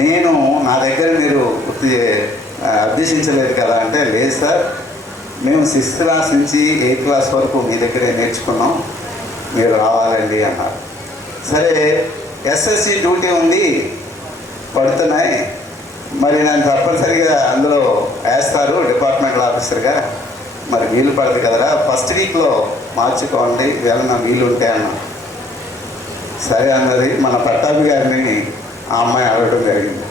నేను నా దగ్గర మీరు అభ్యసించలేదు కదా అంటే, లేదు సార్ మేము 6th క్లాస్ నుంచి 8th క్లాస్ వరకు మీ దగ్గరే నేర్చుకున్నాం, మీరు రావాలండి అన్నారు. సరే ఎస్ఎస్సి డ్యూటీ ఉంది, పడుతున్నాయి, మరి నన్ను తప్పనిసరిగా అందులో వేస్తారు డిపార్ట్మెంటల్ ఆఫీసర్గా, మరి వీలు పడదు కదరా, ఫస్ట్ వీక్లో మార్చుకోండి ఏమన్నా వీలు ఉంటే అన్నా. సరే అన్నది. మన పట్టాభి గారిని ఆ అమ్మాయి అడగడం జరిగింది.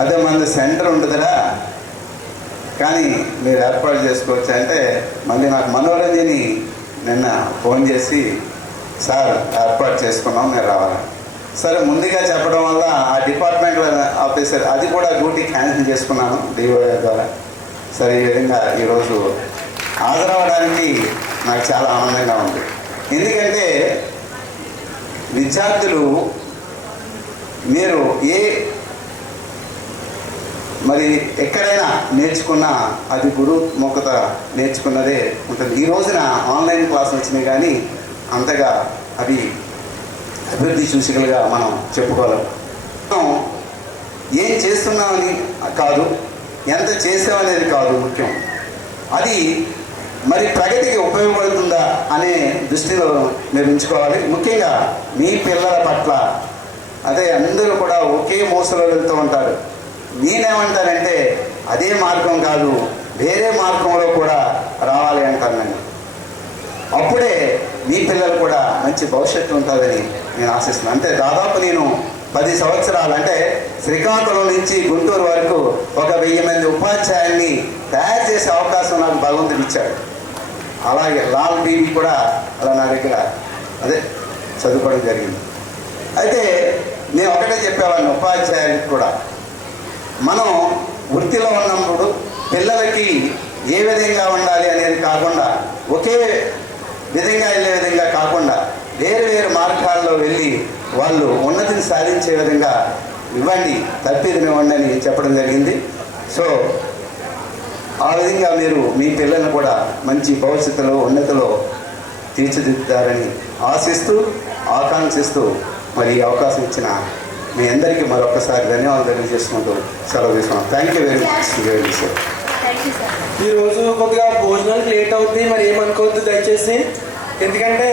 అదే మనది సెంటర్ ఉండదురా, కానీ మీరు ఏర్పాటు చేసుకోవచ్చు అంటే, మళ్ళీ నాకు మనోరంజని నిన్న ఫోన్ చేసి, సార్ ఏర్పాటు చేసుకున్నాం మీరు రావాలి. సరే ముందుగా చెప్పడం వల్ల ఆ డిపార్ట్మెంట్ ఆఫీసర్ అది కూడా డ్యూటీ క్యాన్సిల్ చేసుకున్నాను డిఓ ద్వారా. సరే ఈ విధంగా ఈరోజు హాజరవడానికి నాకు చాలా ఆనందంగా ఉంది. ఎందుకంటే విద్యార్థులు మీరు మరి ఎక్కడైనా నేర్చుకున్నా అది గురుముఖత నేర్చుకున్నదే ఉంటుంది. ఈ రోజున ఆన్లైన్ క్లాసులు వచ్చినాయి కానీ అంతగా అవి అభివృద్ధి సూచికలుగా మనం చెప్పుకోలేం. మనం ఏం చేస్తున్నామని కాదు, ఎంత చేసామనేది కాదు ముఖ్యం. అది మరి ప్రగతికి ఉపయోగపడుతుందా అనే దృష్టిలో మీరు ఉంచుకోవాలి. ముఖ్యంగా మీ పిల్లల పట్ల అదే అందరూ కూడా ఒకే మోసలో వెళ్తూ ఉంటారు. నేనేమంటానంటే అదే మార్గం కాదు, వేరే మార్గంలో కూడా రావాలి అంటాను నేను. అప్పుడే మీ పిల్లలు కూడా మంచి భవిష్యత్తు ఉంటుందని నేను ఆశిస్తున్నాను. అంటే దాదాపు నేను 10 సంవత్సరాలు అంటే శ్రీకాకుళం నుంచి గుంటూరు వరకు ఒక 1000 మంది ఉపాధ్యాయుల్ని తయారు చేసే అవకాశం నాకు భగవంతుడు ఇచ్చాడు. అలాగే లాల్ బీబీ కూడా అలా నా దగ్గర అదే చదువుకోవడం జరిగింది. అయితే నేను ఒకటే చెప్పేవాడిని ఉపాధ్యాయులకు కూడా, మనం వృత్తిలో ఉన్నప్పుడు పిల్లలకి ఏ విధంగా ఉండాలి అనేది కాకుండా, ఒకే విధంగా వెళ్ళే విధంగా కాకుండా వేరు వేరు మార్గాల్లో వెళ్ళి వాళ్ళు ఉన్నతిని సాధించే విధంగా ఇవ్వండి, తప్పిదనివ్వండి అని చెప్పడం జరిగింది. సో ఆ విధంగా మీరు మీ పిల్లల్ని కూడా మంచి భవిష్యత్తులో ఉన్నతిలో తీర్చిదిద్దుతారని ఆశిస్తూ ఆకాంక్షిస్తూ మరి ఈ అవకాశం ఇచ్చిన మీ అందరికీ మరొకసారి ధన్యవాదాలు తెలియజేసుకుంటూ సెలవు తీసుకున్నాం. Thank you very much. Sir thank you sir. ఈరోజు కొద్దిగా భోజనానికి లేట్ అవుతుంది, మరి ఏమనుకోవద్దు దయచేసి. ఎందుకంటే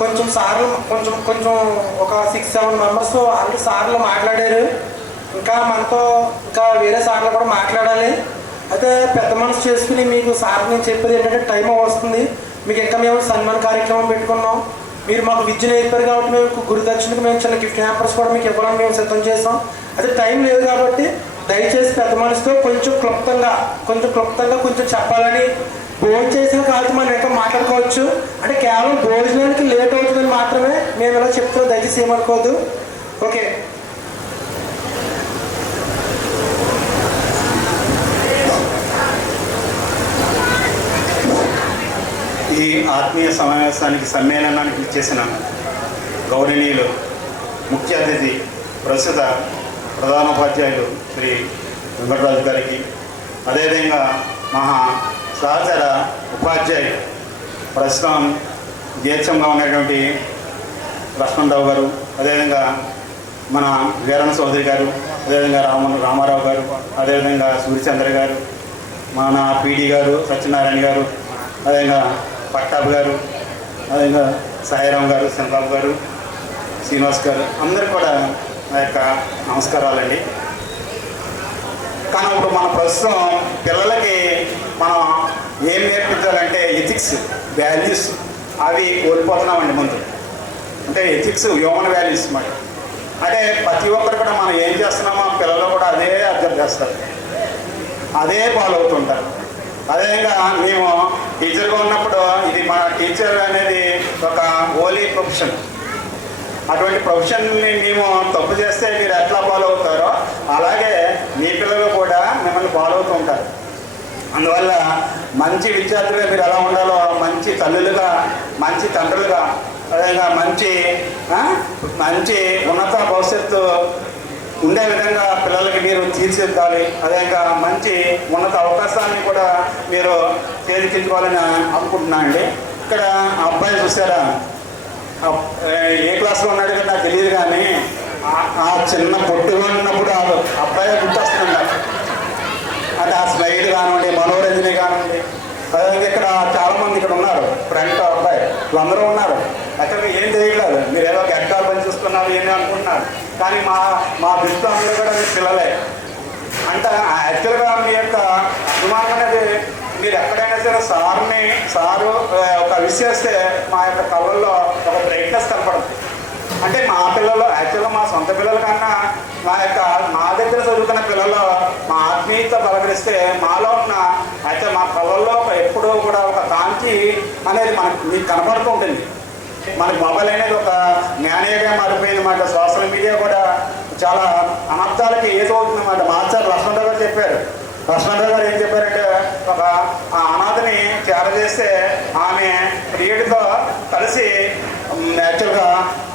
కొంచెం సార్లు కొంచెం ఒక 6-7 మెంబర్స్ ఆల్రెడీ సార్లు మాట్లాడారు. ఇంకా మనతో ఇంకా వేరే సార్లు కూడా మాట్లాడాలి. అయితే పెద్ద మనసు చేసుకుని మీకు సార్ నేను చెప్పేది ఏంటంటే టైం వస్తుంది మీకు. ఇంకా మేము సన్మాన కార్యక్రమం పెట్టుకున్నాం. మీరు మాకు విద్య నేర్పారు కాబట్టి మేము గురుదక్షిణకు మేము చిన్న గిఫ్ట్ హ్యాంపర్స్ కూడా మీకు ఇవ్వాలని మేము సిద్ధం చేసాం. అయితే టైం లేదు కాబట్టి దయచేసి పెద్ద మనసుతో కొంచెం క్లుప్తంగా కొంచెం చెప్పాలని. భోజనం చేసిన కాదు మనం ఇంకా మాట్లాడుకోవచ్చు. అంటే కేవలం భోజనానికి లేట్ అవుతుందని మాత్రమే మేము ఇలా చెప్తున్నాం, దయచేసి ఏమనుకోవద్దు. ఓకే. ఈ ఆత్మీయ సమావేశానికి సమ్మేళనానికి ఇచ్చేసిన గౌరవనీయులు ముఖ్య అతిథి ప్రస్తుత ప్రధానోపాధ్యాయులు శ్రీ వెంకటరాజు గారికి, అదేవిధంగా మహా సహచర ఉపాధ్యాయులు ప్రస్తుతం జీహెచ్ఎంగా ఉన్నటువంటి లక్ష్మణరావు గారు, అదేవిధంగా మన వీరన్న చౌదరి గారు, అదేవిధంగా రామారావు గారు, అదేవిధంగా సూర్యచంద్ర గారు, మన పీడి గారు, సత్యనారాయణ గారు, అదేవిధంగా పట్టాబు గారు, అదేవిధంగా సాయిరామ్ గారు, చంద్రబాబు గారు, శ్రీనివాస్ గారు, అందరూ కూడా నా యొక్క నమస్కారాలండి. కానీ ఇప్పుడు మన ప్రస్తుతం పిల్లలకి మనం ఏం నేర్పించాలంటే ఎథిక్స్, వాల్యూస్ అవి కోల్పోతున్నామండి. ముందు అంటే ఎథిక్స్, హ్యూమన్ వాల్యూస్ మాట. అంటే ప్రతి ఒక్కరు కూడా మనం ఏం చేస్తున్నామో పిల్లలు కూడా అదే అబ్జర్వ్ చేస్తారు, అదే ఫాలో అవుతుంటారు. అదేవిధంగా మేము టీచర్గా ఉన్నప్పుడు ఇది మన టీచర్ అనేది ఒక హోలీ ప్రొఫెషన్. అటువంటి ప్రొఫెషన్ని మేము తప్పు చేస్తే మీరు ఎట్లా ఫాలో అవుతారో అలాగే మీ పిల్లలు కూడా మిమ్మల్ని ఫాలో అవుతూ ఉంటారు. అందువల్ల మంచి విద్యార్థులుగా మీరు ఎలా ఉండాలో, మంచి తల్లులుగా, మంచి తండ్రులుగా, అదేవిధంగా మంచి ఉన్నత భవిష్యత్తు ఉండే విధంగా పిల్లలకి మీరు తీర్చిదిద్దాలి. అదేవిధంగా మంచి ఉన్నత అవకాశాన్ని కూడా మీరు చేజిక్కించుకోవాలని అనుకుంటున్నాను అండి. ఇక్కడ అబ్బాయి చూసారా, ఏ క్లాస్లో ఉన్నాడు కదా నాకు తెలియదు, కానీ ఆ చిన్న పొట్టుగా ఉన్నప్పుడు ఆ అబ్బాయి గుర్తొస్తున్నాడు. అంటే ఆ స్మైల్ కానివ్వండి, మనోరంజనే కానివ్వండి, అదేవిధంగా ఇక్కడ చాలామంది ఇక్కడ ఉన్నారు, ఫ్రెండ్ అబ్బాయి వీళ్ళందరూ ఉన్నారు. యాక్చువల్గా ఏం తెలియట్లేదు, మీరు ఏదో గట్టాలు పని చూస్తున్నారు ఏమి అనుకుంటున్నారు, కానీ మా దృష్టిలో అందరూ కూడా మీ పిల్లలే. అంటే యాక్చువల్గా మీ యొక్క అభిమానం అనేది మీరు ఎక్కడైనా సరే సారు ఒక విషయేస్తే మా యొక్క కళ్ళల్లో ఒక బ్రైట్నెస్ కనపడుతుంది. అంటే మా పిల్లలు యాక్చువల్గా మా సొంత పిల్లల కన్నా మా దగ్గర చదువుకున్న పిల్లలు మా ఆత్మీయత బలకరిస్తే మాలో ఉన్న అయితే మా కళ్ళల్లో ఎప్పుడూ కూడా ఒక కాంతి అనేది మీకు కనపడుతూ ఉంటుంది. మనకి మొబైల్ అనేది ఒక జ్ఞానీయంగా మారిపోయింది అన్నమాట. సోషల్ మీడియా కూడా చాలా అనర్థాలకి ఏదో అవుతుంది అన్నమాట. మాస్టర్ లక్ష్మణరావు గారు చెప్పారు. లక్ష్మణరావు గారు ఏం చెప్పారంటే, ఒక అనాథని చేరజేస్తే ఆమె ప్రియుడితో కలిసి యాక్చువల్గా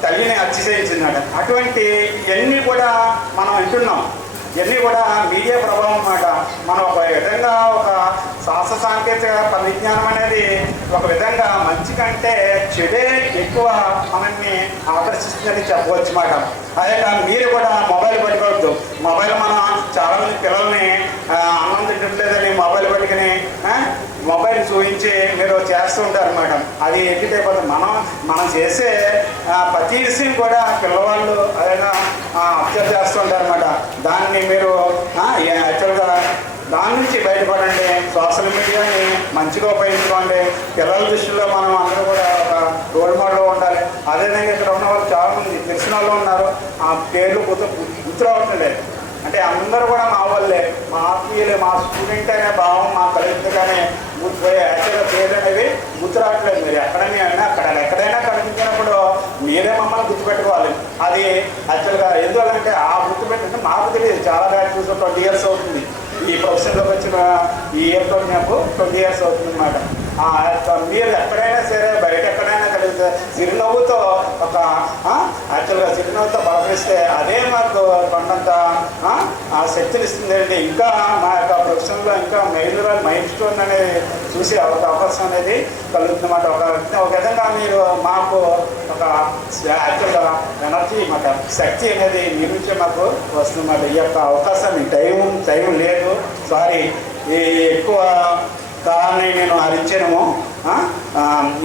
తల్లిని హత్య చేయించిందట. అటువంటి ఇవన్నీ కూడా మనం వింటున్నాం. ఇవన్నీ కూడా మీడియా ప్రభావం అన్నమాట. మనం ఒక విధంగా ఒక శాస్త్ర సాంకేతిక పరిజ్ఞానం అనేది ఒక విధంగా మంచి కంటే చెడే ఎక్కువ మనల్ని ఆకర్షిస్తుందని చెప్పవచ్చు అన్నమాట. అదే మీరు కూడా మొబైల్ పట్టుకోవద్దు. మొబైల్ మనం చాలామంది పిల్లల్ని అన్నం తింటలేదని మొబైల్ పట్టుకుని మొబైల్ చూపించి మీరు చేస్తూ ఉంటారు అన్నమాట. అది ఎగ్జిట్ అయిపోతుంది. మనం చేసే ప్రతి విషయం కూడా పిల్లవాళ్ళు అదేనా అబ్జర్వ్ చేస్తుంటారు అన్నమాట. దాన్ని మీరు యాక్చువల్గా దాని నుంచి బయటపడండి. సోషల్ మీడియాని మంచిగా ఉపయోగించుకోండి. పిల్లల దృష్టిలో మనం అందరూ కూడా ఒక రోల్ మోడల్ ఉండాలి. అదేవిధంగా ఇక్కడ ఉన్న వాళ్ళు చాలామంది తెలిసిన వాళ్ళు ఉన్నారు. పేర్లు గుర్తు రావట్లేదు. అంటే అందరూ కూడా మా వాళ్ళే, మా ఆత్మీయులే, మా స్టూడెంట్ అనే భావం మా కలిగితేనే గుర్తుపోయే యాక్చువల్గా పేర్లు అనేవి గుర్తు రావట్లేదు. మీరు ఎక్కడైనా ఎక్కడైనా కనిపించినప్పుడు మీరే మమ్మల్ని గుర్తుపెట్టుకోవాలి. అది యాక్చువల్గా ఎందువల్లంటే ఆ గుర్తుపెట్టింటే మాకు తెలియదు. చాలా బ్యాక్ చూసి 20 years అవుతుంది ఈ ప్రొఫెషన్లోకి వచ్చిన. ఈ ఇయర్తో నాకు 20 years అవుతుంది అన్నమాట. మీరు ఎక్కడైనా సరే బయట ఎక్కడైనా కలిగితే చిరునవ్వుతో ఒక యాక్చువల్గా చిరునవ్వుతో పలకరిస్తే అదే మాకు కొండంత శక్తిని ఇస్తుందండి. ఇంకా మా యొక్క ప్రొఫెషన్లో ఇంకా మైల్ స్టోన్ అనేది చూసే అవకాశం అనేది కలుగుతుందన్నమాట. ఒక విధంగా మీరు మాకు ఒక యాక్చువల్గా ఎనర్జీ మాట శక్తి అనేది మీ నుంచే మాకు వస్తుందన్నమాట. ఈ యొక్క అవకాశాన్ని టైం లేదు, సారీ, ఈ ఎక్కువ కాలాన్ని నేను హరించాను.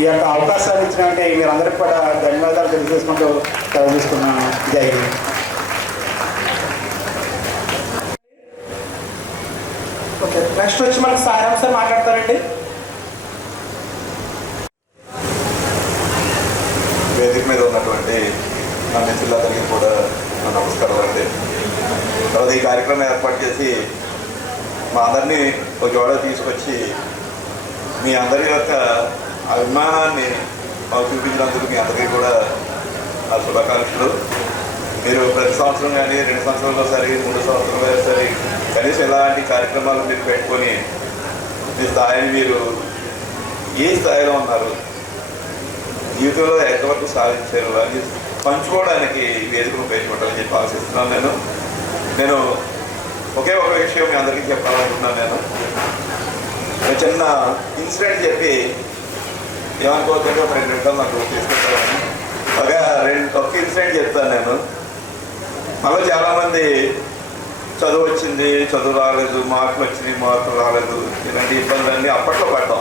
ఈ యొక్క అవకాశాన్ని ఇచ్చినట్టే మీరందరికీ కూడా ధన్యవాదాలు తెలియజేసుకుంటూ తీసుకున్నాను. జై హింద్. ఓకే, నెక్స్ట్ వచ్చి మనకి సారాంశ సార్ మాట్లాడతారండి. వేదిక మీద ఉన్నటువంటి నా మిత్రులందరికీ కూడా నా నమస్కారం అండి. తర్వాత ఈ కార్యక్రమం ఏర్పాటు చేసి మా అందరినీ ఒక జోడ తీసుకొచ్చి మీ అందరి యొక్క అభిమానాన్ని మాకు చూపించినందుకు మీ అందరికీ కూడా నా శుభాకాంక్షలు. మీరు ప్రతి సంవత్సరం కానీ 2 సంవత్సరాలు ఒకసారి 3 సంవత్సరాలు ఒకసారి కనీసం ఇలాంటి కార్యక్రమాలు మీరు పెట్టుకొని మీ స్థాయిని మీరు ఏ స్థాయిలో ఉన్నారు, జీవితంలో ఎంతవరకు సాధించారు అని పంచుకోవడానికి వేదికను ఉపయోగపడాలని చెప్పి ఆశిస్తున్నాను. నేను ఒకే ఒక విషయం మీ అందరికీ చెప్పాలనుకున్నాను. నేను చిన్న ఇన్సిడెంట్ చెప్పి ఏమనుకోవద్దంటే ఒక 2 నిమిషాలు నాకు తీసుకుంటాను. ఒక ఇన్సిడెంట్ చెప్తాను నేను. మళ్ళీ చాలామంది చదువు వచ్చింది, చదువు రాలేదు, మార్కులు వచ్చినాయి, మార్కులు రాలేదు, ఇలాంటి ఇబ్బందులన్నీ అప్పట్లో పడ్డాం.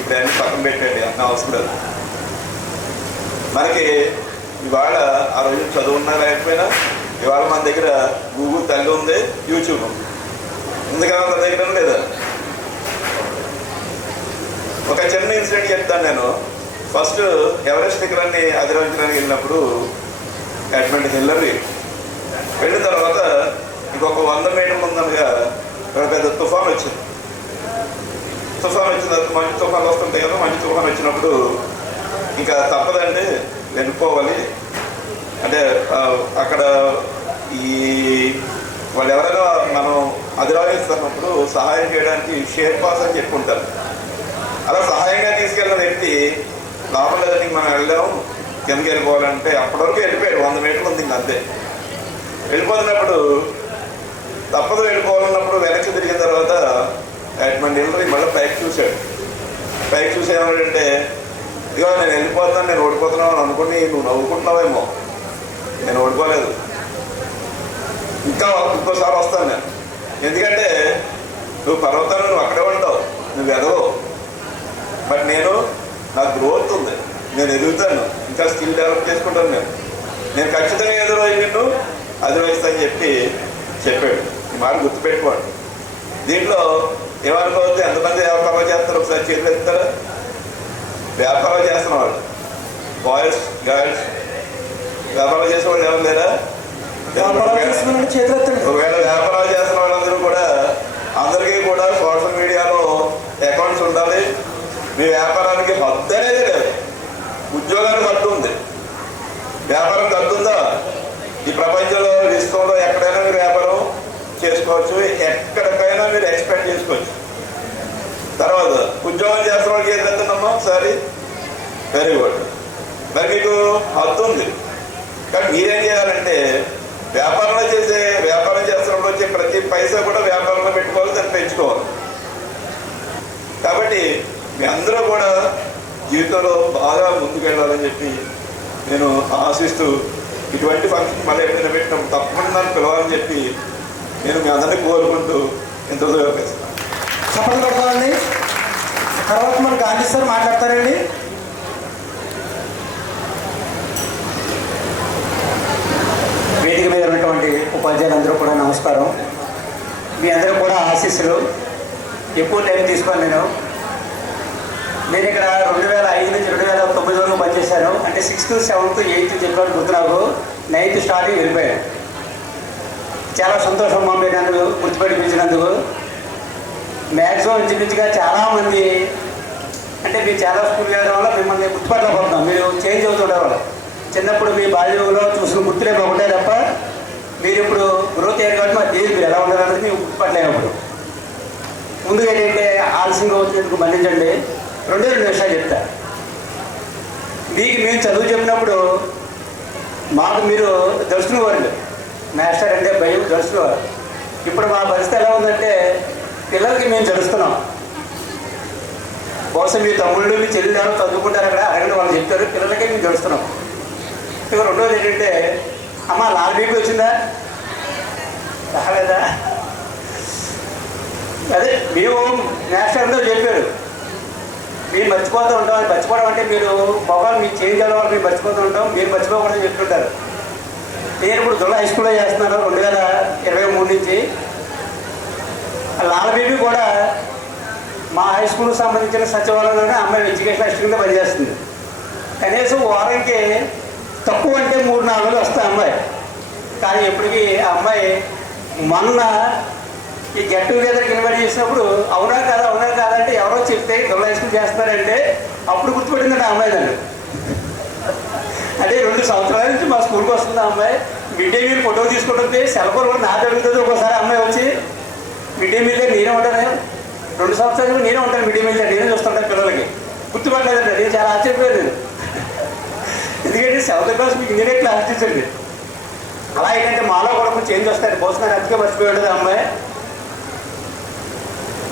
ఇప్పుడు అన్నీ పక్కన పెట్టండి, అన్న అవసరం లేదు. మనకి ఇవాళ ఆ రోజు చదువు ఉన్నా లేకపోయినా ఇవాళ మన దగ్గర గూగుల్ తల్లి ఉంది, యూట్యూబ్ ఉంది. ఎందుకన్నా మన దగ్గర లేదా? ఒక చిన్న ఇన్సిడెంట్ చెప్తాను నేను. ఫస్ట్ ఎవరెస్ట్ శిఖరాన్ని అధిరోహించడానికి వెళ్ళినప్పుడు అడ్మెంట్ హిల్లరీ వెళ్ళిన తర్వాత ఇంకొక 100 మీటర్ల ముందరగా ఒక పెద్ద తుఫాన్ వచ్చింది. తుఫాన్ వచ్చిన తర్వాత మంచి తుఫాన్ వస్తుంటాయి కదా, మంచి తుఫాన్ వచ్చినప్పుడు ఇంకా తప్పదండి వెళ్ళిపోవాలి. అంటే అక్కడ ఈ వాళ్ళు ఎవరైనా మనం అధిరోహిస్తున్నప్పుడు సహాయం చేయడానికి షేర్ పాస్ అని చెప్పుకుంటారు. అలా సహాయంగా తీసుకెళ్ళిన వ్యక్తి లోపల మనం వెళ్ళాము, కిందకి వెళ్ళిపోవాలంటే అప్పటి వరకు వెళ్ళిపోయాడు. 100 మీటర్లు ఉంది ఇంక అంతే. వెళ్ళిపోతున్నప్పుడు తప్పదు వెళ్ళిపోవాలన్నప్పుడు వెనక్కి తిరిగిన తర్వాత అడ్మెంట్ హిల్లరీ మళ్ళీ పైకి చూశాడు. పైకి చూసేవాడంటే ఇదిగో నేను వెళ్ళిపోతున్నాను, నేను ఓడిపోతున్నావు అని అనుకుని నువ్వు నవ్వుకుంటున్నావేమో, నేను ఓడిపోలేదు, ఇంకోసారి వస్తాను నేను. ఎందుకంటే నువ్వు పర్వతాన్ని నువ్వు అక్కడే ఉంటావు, నువ్వు ఎదగవు, బట్ నాకు గ్రోత్ ఉంది, నేను ఎదుగుతాను, ఇంకా స్కిల్ డెవలప్ చేసుకుంటాను, నేను ఖచ్చితంగా ఎదురోజు నిన్ను అధిరోహిస్తానని చెప్పాడు. ఈ మాట గుర్తుపెట్టుకోండి. దీంట్లో ఏమనుకోవద్దు, ఎంతమంది వ్యాపారం చేస్తారు ఒకసారి చేతులు ఎత్తారా? వ్యాపారం చేస్తున్న వాళ్ళు, బాయ్స్ గర్ల్స్ వ్యాపారం చేసే వాళ్ళు ఎవరు లేరా? ఒకవేళ వ్యాపారాలు చేస్తున్న వాళ్ళందరూ కూడా అందరికీ కూడా సోషల్ మీడియాలో అకౌంట్స్ ఉండాలి. మీ వ్యాపారానికి హద్దు అనేది లేదు. ఉద్యోగానికి హద్దు ఉంది, వ్యాపారం హద్దు ఉందా? ఈ ప్రపంచంలో విశ్వంలో ఎక్కడైనా మీరు వ్యాపారం చేసుకోవచ్చు, ఎక్కడికైనా మీరు ఎక్స్పెక్ట్ చేసుకోవచ్చు. తర్వాత ఉద్యోగం చేస్తున్న వాళ్ళకి ఏది వెళ్తున్నామో ఒకసారి వెరీ గుడ్, మరి మీకు హద్దు ఉంది. కానీ మీరేం చేయాలంటే వ్యాపారం చేస్తున్నప్పుడు వచ్చే ప్రతి పైసా కూడా వ్యాపారంలో పెట్టుకోవాలి, దాన్ని పెంచుకోవాలి. కాబట్టి మీ అందరూ కూడా జీవితంలో బాగా ముందుకెళ్ళాలని చెప్పి నేను ఆశిస్తూ ఇటువంటి ఫంక్షన్ మళ్ళీ ఎప్పుడైనా పెట్టినప్పుడు తప్పకుండా నన్ను పిలవాలని చెప్పి నేను మీ అందరినీ కోరుకుంటూ ఎంతో ఉపయోగిస్తాను. చెప్పండి కొడతానండి. తర్వాత మన గాంధీ సార్ మాట్లాడతారండి. వేదిక మీద ఉన్నటువంటి ఉపాధ్యాయులందరూ కూడా నమస్కారం. మీ అందరూ కూడా ఆశీస్సులు. ఎక్కువ టైం తీసుకోను నేను ఇక్కడ 2005 నుంచి 2009 వరకు పనిచేశాను. అంటే 6th, 7th, 8th చెప్పాను గుర్తు నాకు. 9th స్టార్టింగ్ వెళ్ళిపోయాను. చాలా సంతోషం మా మీరు నన్ను గుర్తుపెట్టించినందుకు. మ్యాక్సిమం ఇంచుమించుగా చాలామంది అంటే మీరు చాలా స్కూల్ వెళ్ళడం వల్ల మిమ్మల్ని గుర్తుపట్టలేకపోతున్నాం. మీరు చేంజ్ అవుతుండేవాళ్ళు. చిన్నప్పుడు మీ బాల్యంలో చూసిన గుర్తులే ఒకటే తప్ప మీరు ఇప్పుడు గ్రోత్ అయ్యారు కాబట్టి మాకు తెలియదు మీరు ఎలా ఉండాలన్నది మేము గుర్తుపట్టలేము. ఇప్పుడు ముందుగా ఏంటంటే ఆలస్యంగా వచ్చినందుకు మన్నించండి. 2 విషయాలు చెప్తా. మీకు మేము చదువు చెప్పినప్పుడు మాకు మీరు దర్శనవారు, మాస్టర్ అంటే భయం దర్శనవారు. ఇప్పుడు మా పరిస్థితి ఎలా ఉందంటే పిల్లలకి మేము జరుస్తున్నాం. బహుశా మీ తమ్ముళ్ళు మీ చెల్లెలు ఎవరు చదువుకుంటారు అక్కడ అడగండి, వాళ్ళు చెప్తారు. పిల్లలకే మేము జరుస్తున్నాం. ఇక 2వది ఏంటంటే అమ్మ లాల్ బీపీ వచ్చిందా రాలేదా అదే మేము మాస్టర్ అందరూ చెప్పారు మీరు మర్చిపోతూ ఉంటాం. అది మర్చిపోవడం అంటే మీరు మొబైల్ మీకు చేంజ్ అవ్వడం వల్ల మేము మర్చిపోతూ ఉంటాం, మీరు మర్చిపోకూడదని చెప్తుంటారు. నేను ఇప్పుడు దుర్గా హై స్కూల్లో చేస్తున్నాను 2023 నుంచి. లాల్ బేబీ కూడా మా హై స్కూల్కి సంబంధించిన సచివాలయంలోనే అమ్మాయి ఎడ్యుకేషన్ అసిస్టెంట్గా పనిచేస్తుంది. కనీసం వారానికి తక్కువ అంటే 3-4 రోజులు వస్తాయి అమ్మాయి. కానీ ఎప్పటికీ ఆ అమ్మాయి మొన్న ఈ గెట్ టుగెదర్కి ఇన్వైట్ చేసినప్పుడు అవునా కాదా అంటే ఎవరో చెప్తే దుర్గా హై స్కూల్ చేస్తున్నారంటే అప్పుడు గుర్తుపడిందండి ఆ అమ్మాయి నన్ను. అంటే 2 సంవత్సరాల నుంచి మా స్కూల్కి వస్తుంది ఆ అమ్మాయి. మిడ్ డే మీల్ ఫోటో తీసుకుంటుంది. సెలవులు కూడా నాకు అడుగుతుంది. ఒకసారి అమ్మాయి వచ్చి మిడ్ డే మీల్ నేనే ఉంటాను, 2 సంవత్సరాలు నేనే ఉంటాను మిడ్ డే మీల్ నేనే చూస్తుంటాను. పిల్లలకి గుర్తుపట్టలేదండి. నేను చాలా ఆశ్చర్యపోయాను నేను. ఎందుకంటే 7th క్లాస్ మీకు నేనే క్లాస్ టీచర్ని. అలా ఏంటంటే మాలో కూడా కొంచెం చేంజ్ వస్తాయి. బహుశా అందుకే మర్చిపోయి ఉంటుంది అమ్మాయి.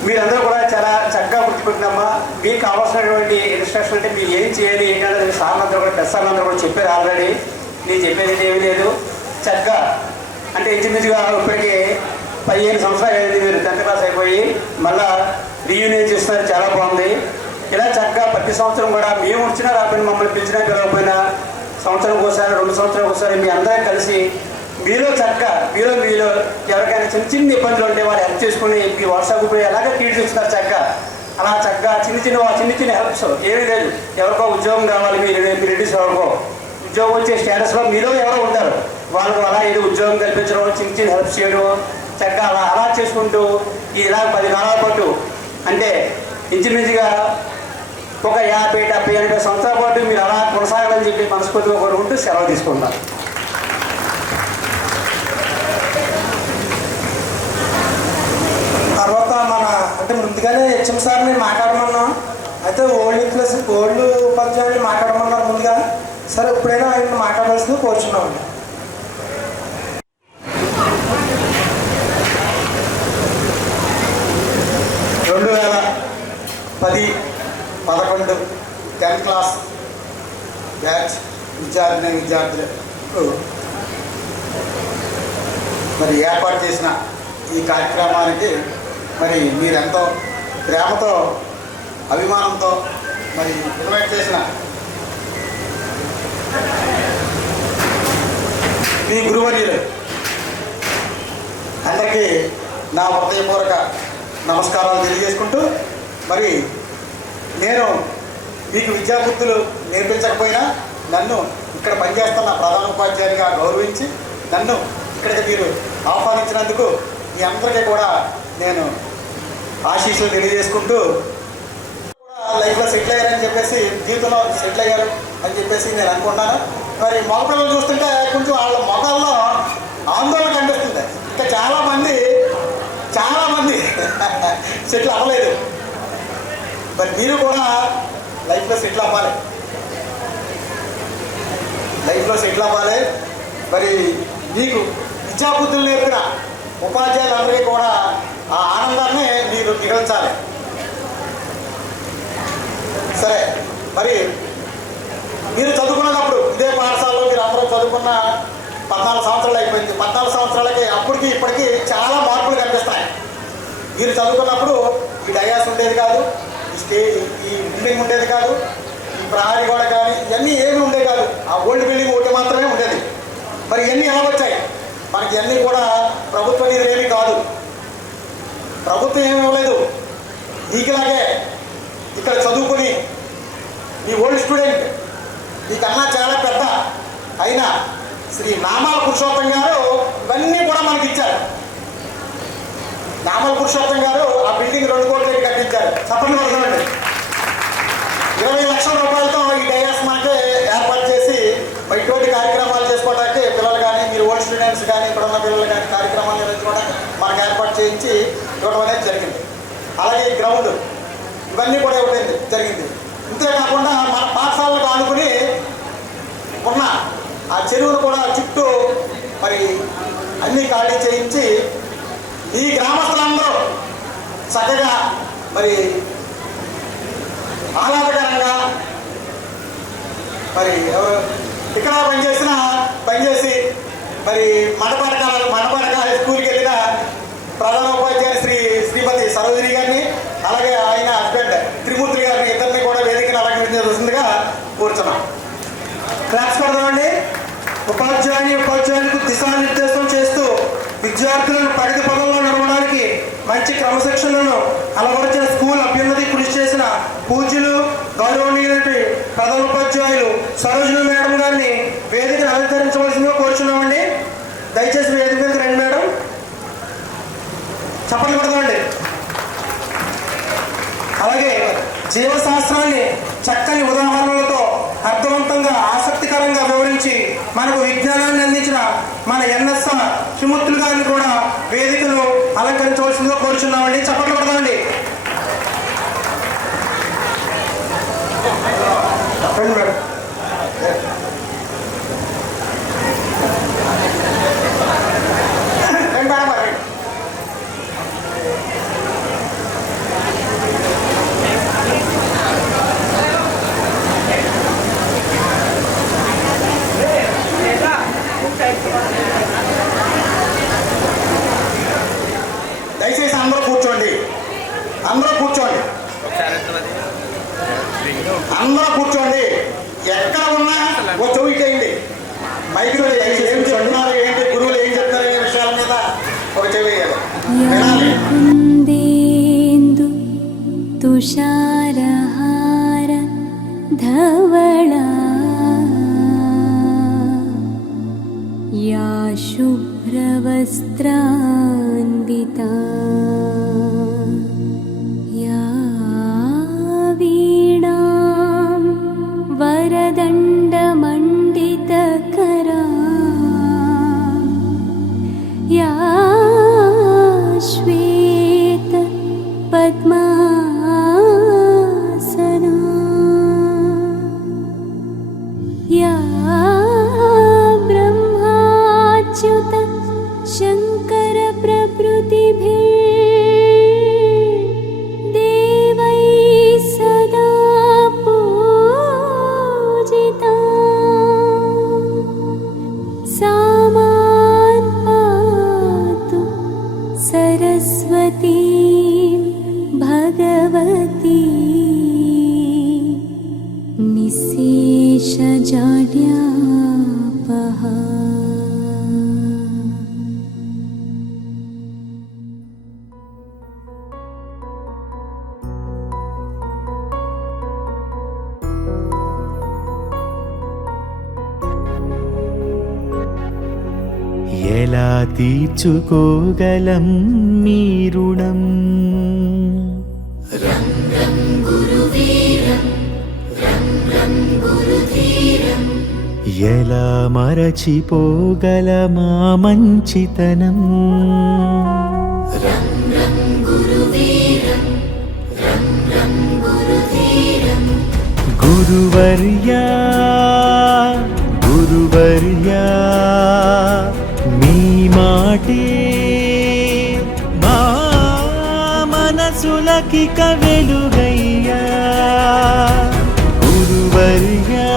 మీరందరూ కూడా చాలా చక్కగా గుర్తుపెట్టినమ్మా. మీకు కావాల్సినటువంటి ఇన్స్ట్రక్షన్ అంటే మీరు ఏం చేయాలి ఏంటంటే సార్లందరూ కూడా పెద్ద సార్లందరూ కూడా చెప్పారు ఆల్రెడీ. నేను చెప్పేది ఏమీ లేదు. చక్కగా అంటే ఇంచుమించుగా ఇప్పటికీ 15 సంవత్సరాలు అయింది మీరు 10th క్లాస్ అయిపోయి మళ్ళా రీయూనియన్ చేస్తున్నారు. చాలా బాగుంది. ఇలా చక్కగా ప్రతి సంవత్సరం కూడా మేము వచ్చినా రాకపోయినా మమ్మల్ని పిలిచినా పిలవకపోయినా సంవత్సరం ఒకసారి 2 సంవత్సరాలు ఒకసారి మీ అందరం కలిసి మీలో చక్కగా మీలో ఎవరికైనా చిన్న ఇబ్బందులు ఉంటే వాళ్ళు హెల్ప్ చేసుకుని మీ వాట్సాప్ గ్రూప్ ఎలాగ ట్రీట్ చేస్తున్నారు చక్కగా. అలా చక్కగా చిన్న హెల్ప్స్ ఏమీ లేదు. ఎవరికో ఉద్యోగం కావాలి మీరు రెడ్డిస్ ఎవరికో ఉద్యోగం వచ్చే స్టేటస్లో మీలో ఎవరో ఉంటారు. వాళ్ళకు అలా ఏదో ఉద్యోగం కల్పించడం చిన్న హెల్ప్ చేయడం చక్కగా అలా చేసుకుంటూ ఇలా 10 కాలాల పాటు అంటే ఇంచుమించుగా ఒక 50-70 సంవత్సరాల పాటు మీరు అలా కొనసాగాలని చెప్పి మనస్ఫూర్తిగా కోరుకుంటూ సెలవు తీసుకుంటాం. తర్వాత మన అంటే ముందుగానే హెచ్ఎం సార్ నేను మాట్లాడమన్నాం. అయితే ఓల్డ్ ఉపాధ్యాయులు మాట్లాడమన్నారు ముందుగా. సరే ఇప్పుడైనా ఆయన మాట్లాడాల్సింది కోరుచున్నామండి. 2010-11 10th క్లాస్ బ్యాచ్ విద్యార్థులకు మరి ఏర్పాటు చేసిన ఈ కార్యక్రమానికి మరి మీరెంతో ప్రేమతో అభిమానంతో మరి ఇన్వైట్ చేసిన మీ గురువర్యులు అందరికీ నా హృదయపూర్వక నమస్కారాలు తెలియజేసుకుంటూ మరి నేను మీకు విద్యాబుద్ధులు నేర్పించకపోయినా నన్ను ఇక్కడ పనిచేస్తున్న ప్రధాన ఉపాధ్యాయునిగా గౌరవించి నన్ను ఇక్కడికి మీరు ఆహ్వానించినందుకు మీ అందరికీ కూడా నేను ఆశీస్సులు తెలియజేసుకుంటూ లైఫ్లో సెటిల్ అయ్యారని చెప్పేసి జీవితంలో సెటిల్ అయ్యారు అని చెప్పేసి నేను అనుకుంటున్నాను. మరి మగపిల్లలు చూస్తుంటే కొంచెం వాళ్ళ మొఖాల్లో ఆందోళన కనిపిస్తుంది. ఇంకా చాలామంది సెటిల్ అవ్వలేదు. మరి మీరు కూడా లైఫ్లో సెటిల్ అవ్వాలి. మరి మీకు విద్యాబుద్ధులు నేర్పిన ఉపాధ్యాయులందరికీ కూడా ఆ ఆనందాన్ని మీరు మిగల్చాలి. సరే మరి మీరు చదువుకున్నప్పుడు ఇదే పాఠశాలలో మీరు అందరూ చదువుకున్న 14 సంవత్సరాలు అయిపోయింది. 14 సంవత్సరాలకి అప్పటికి ఇప్పటికీ చాలా మార్పులు కనిపిస్తాయి. మీరు చదువుకున్నప్పుడు ఈ డయాస్ ఉండేది కాదు, ఈ బిల్డింగ్ ఉండేది కాదు, ఈ ప్రహరీ గోడ కానీ ఇవన్నీ ఏమీ ఉండేది కాదు. ఆ ఓల్డ్ బిల్డింగ్ ఒకటి మాత్రమే ఉండేది. మరి ఇవన్నీ ఎలా వచ్చాయి? మనకి ఇవన్నీ కూడా ప్రభుత్వ నిధులు ఏమీ కాదు. ప్రభుత్వం ఏమీ ఇవ్వలేదు. మీకులాగే ఇక్కడ చదువుకుని మీ ఓల్డ్ స్టూడెంట్ మీకన్నా చాలా పెద్ద అయినా శ్రీ నామాల పురుషోత్తం గారు ఇవన్నీ కూడా మనకి ఇచ్చారు. నామాల పురుషోత్తం గారు ఆ బిల్డింగ్ 2 కోట్లకి కట్టించారు. చెప్పండి కొడతామండి. 20 లక్షల రూపాయలతో ఈ డయాస్ మనకి ఏర్పాటు చేసి ఇటువంటి కార్యక్రమాలు చేసుకోవడానికి పిల్లలు కానీ మీరు ఓల్డ్ స్టూడెంట్స్ కానీ ఇక్కడ ఉన్న పిల్లలు కానీ కార్యక్రమాలు నిర్వహించుకోవడానికి మనకు ఏర్పాటు చేయించి ఇవ్వడం అనేది జరిగింది. అలాగే ఈ గ్రౌండ్ ఇవన్నీ కూడా ఇవ్వడం జరిగింది. ఇంతేకాకుండా మన పాఠశాలకు ఆనుకుని ఉన్న ఆ చెరువును కూడా చుట్టూ మరి అన్నీ ఖాళీ చేయించి ఈ గ్రామస్తులందరూ చక్కగా మరి ఆహ్లాదకరంగా మరి ఎవరు ఇక్కడ పనిచేసి మరి మండపడక స్కూల్కి వెళ్ళిన ప్రధాన ఉపాధ్యాయులు శ్రీమతి సరోజిని గారిని అలాగే ఆయన హస్బెండ్ త్రిమూర్తి గారిని ఇద్దరిని కూడా వేదికను అలంకరించవలసిందిగా కోరుతున్నాం. క్లాస్ కొడదామండి. ఉపాధ్యాయులకు దిశానిర్దేశం చేస్తూ విద్యార్థులను ప్రగతి పదంలో నడవడానికి మంచి క్రమశిక్షణను అలవరిచిన స్కూల్ అభ్యున్నతి కృషి చేసిన పూజ్యులు గౌరవనీయులైన ప్రధాన ఉపాధ్యాయులు సరోజిని మేడం గారిని వేదికను అలంకరించవలసిందిగా కోరుచున్నామండి. దయచేసి వేదిక మీదకి రండి మేడం. చప్పట్లు కొడదామండి. అలాగే జీవశాస్త్రాన్ని చక్కని ఉదాహరణలతో అర్థవంతంగా ఆసక్తికరంగా వివరించి మనకు విజ్ఞానాన్ని అందించిన మన ఎన్ఎస్ఆర్ త్రిమూర్తులు గారిని కూడా వేదికను అలంకరించవలసిందిగా కోరుచున్నామండి. చప్పట్లు కొడదామండి. రండి మేడం. దయచేసి అందరూ కూర్చోండి. ఎక్కడ ఉన్నా ఓ చెవి చేయండి. మైక్లో ఏం చెప్తున్నారు, ఏంటి గురువులు ఏం చెప్తారు అనే విషయాల మీద ఒక చెవి వేయాలి. तुषारहार धवला या शुभ्रवस्त्रान्विता या वीणां वरदण्डमण्डितकरा या श्वेत पद्मासना या ब्रह्माच्युत शङ्कर प्रभृतिभिर्देवैः सदा पूजिता सा मां पातु सरस्वती भगवती निःशेषजाड्यापहा. ఎలా తీర్చుకోగలం మీ రుణం, ఎలా మరచిపోగలమా మంచితనం, గురువర్యా గురువర్యా మీ మాటే మా మనసులకిక వెలుగయ్యా. గురువర్యా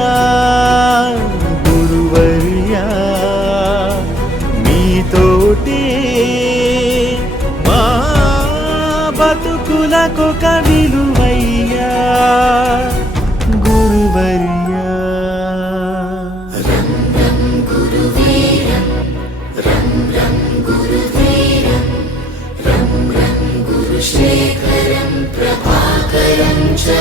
గురువర్యా మీతోటే మా బతుకులకొక విలువయ్యా. గురువర్యా शेखरं प्रभाकरं च మీ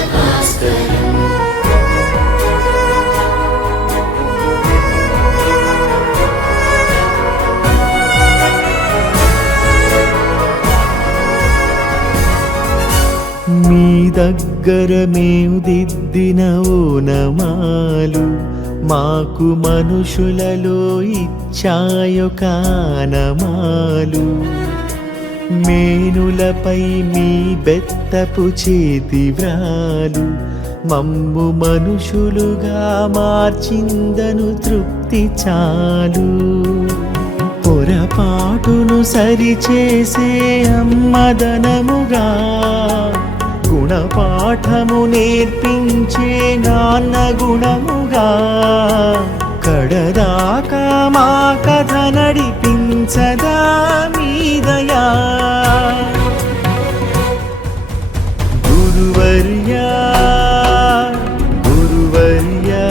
దగ్గర మేము దిద్దిన ఓనమాలు మాకు మనుషులలో ఇచ్చాయో కానమాలు. మేనులపై మీ బెత్తపు చేతి వ్రాలు మమ్ము మనుషులుగా మార్చిందను తృప్తి చాలు. పొరపాటును సరిచేసే అమ్మదనముగా గుణపాఠము నేర్పించే నాన్న గుణముగా కడదాకా మా కథ నడిపించదా మీదయా. గురువర్యా గురువర్యా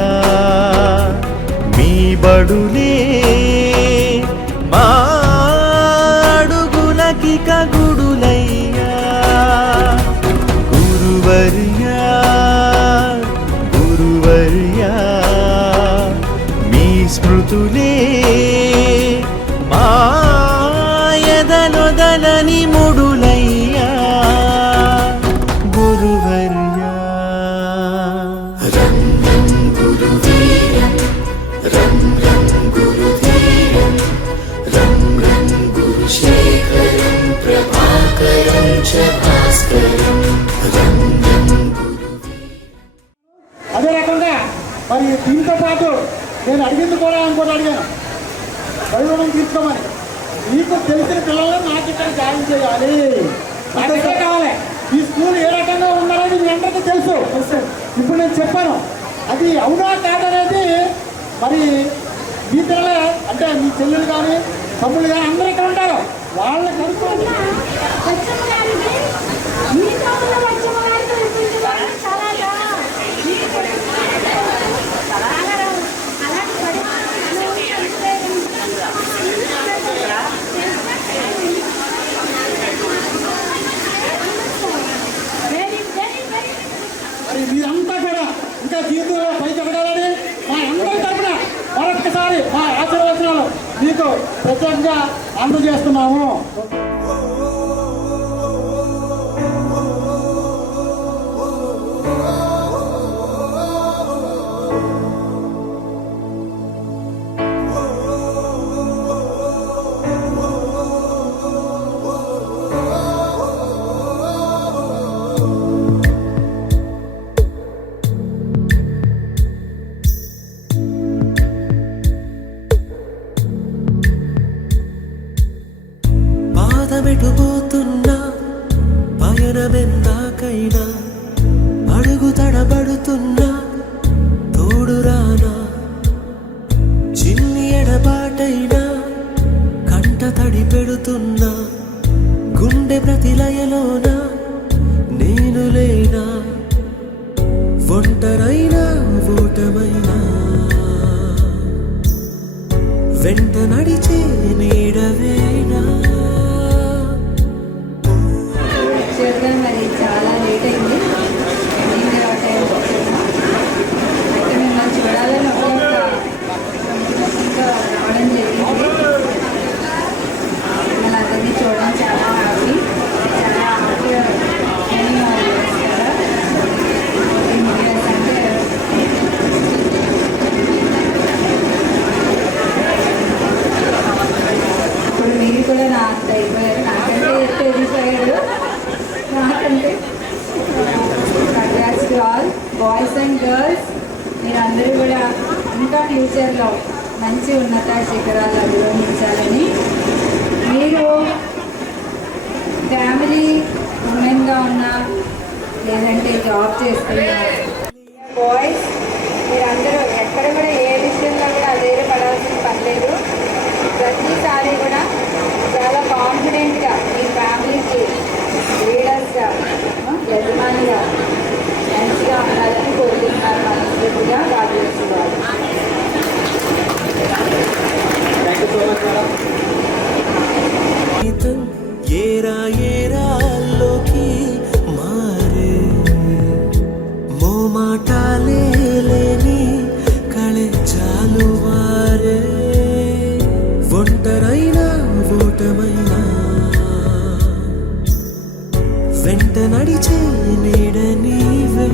మీ బడులే మా అడుగులకిక గుడులయ్యా. గురువర్యా గురువర్యా మీ స్మృతులే మా ఎదలొదలని ముడులయ్యా. గురువర్యా రం రం గురువీరం రం రం గురుధీరం రం రం గురుశేఖరం ప్రభాకరం చ భాస్కరం రం రం అదే రకంగా మరి దీంతో పాటు నేను అడిగింది కూడా ఇంకోటి అడిగాను, చదువుడం తీసుకోమని. మీకు తెలిసిన పిల్లలు నాకు ఇక్కడ జాయిన్ చేయాలి, నాకు ఇదే కావాలి. ఈ స్కూల్ ఏ రకంగా ఉందనేది మీ అందరికీ తెలుసు. ఇప్పుడు నేను చెప్పాను, అది అవునా కాదనేది మరి మీ పిల్లలే, అంటే మీ చెల్లెలు కానీ తమ్ముళ్ళు కానీ అందరూ ఇక్కడ ఉంటారు, వాళ్ళకి కనుక్కోండి. మరి మీరంతా కూడా ఇంకా జీవితంలో పైకి ఎదగాలని మా అందరి తరఫున మరొక్కసారి మా ఆశీర్వచనాలు మీకు ప్రత్యేకంగా అందజేస్తున్నాము. పాదమెటుపోతున్నా పయనమెందాకైనా అడుగు తడబడుతున్నా తోడురానా. చిన్ని ఎడబాటైనా కంట తడి పెడుతున్నా గుండె ప్రతిలయలోన నేను లేనా. ఒంటరైనా ఓటమైనా వెంట నడిచే నీడవేనా. మరి చాలా లేట్ అయింది, నేను ఆ టైం వచ్చాను. అయితే మిమ్మల్ని చూడాలని ఇంకా రావడం జరిగింది. మిమ్మల్ని అందరినీ చూడడం చాలా హ్యాపీ, చాలా హ్యాపీగా నేను చేస్తారా అంటే ఇప్పుడు మీరు కూడా నా అంత అయిపోయారు, నాకంటే ఎదిగిపోయాడు. నాకంటే congrats to all boys and girls. మీరందరూ కూడా ఇంకా ఫ్యూచర్లో మంచి ఉన్నత శిఖరాలు అధిరోహించాలని. మీరు ఫ్యామిలీ ఉమెన్గా ఉన్నా లేదంటే జాబ్ చేస్తున్నా బాయ్స్ మీరందరూ ఎక్కడ కూడా ఏ విషయంలో కూడా అధైర్యపడాల్సిన పర్లేదు. ప్రతిసారి కూడా చాలా కాన్ఫిడెంట్గా మీ ఫ్యామిలీకి లీడర్స్గా యజమానిగా మంచిగా ఉండాలని కోరుకుంటున్నారు. మనస్ఫూర్తిగా కాదు. ఏరా ఏరాల్లోకి మారే దారే ఒంటరైనా ఓటమైనా వెంట నడిచే నీడ నీవే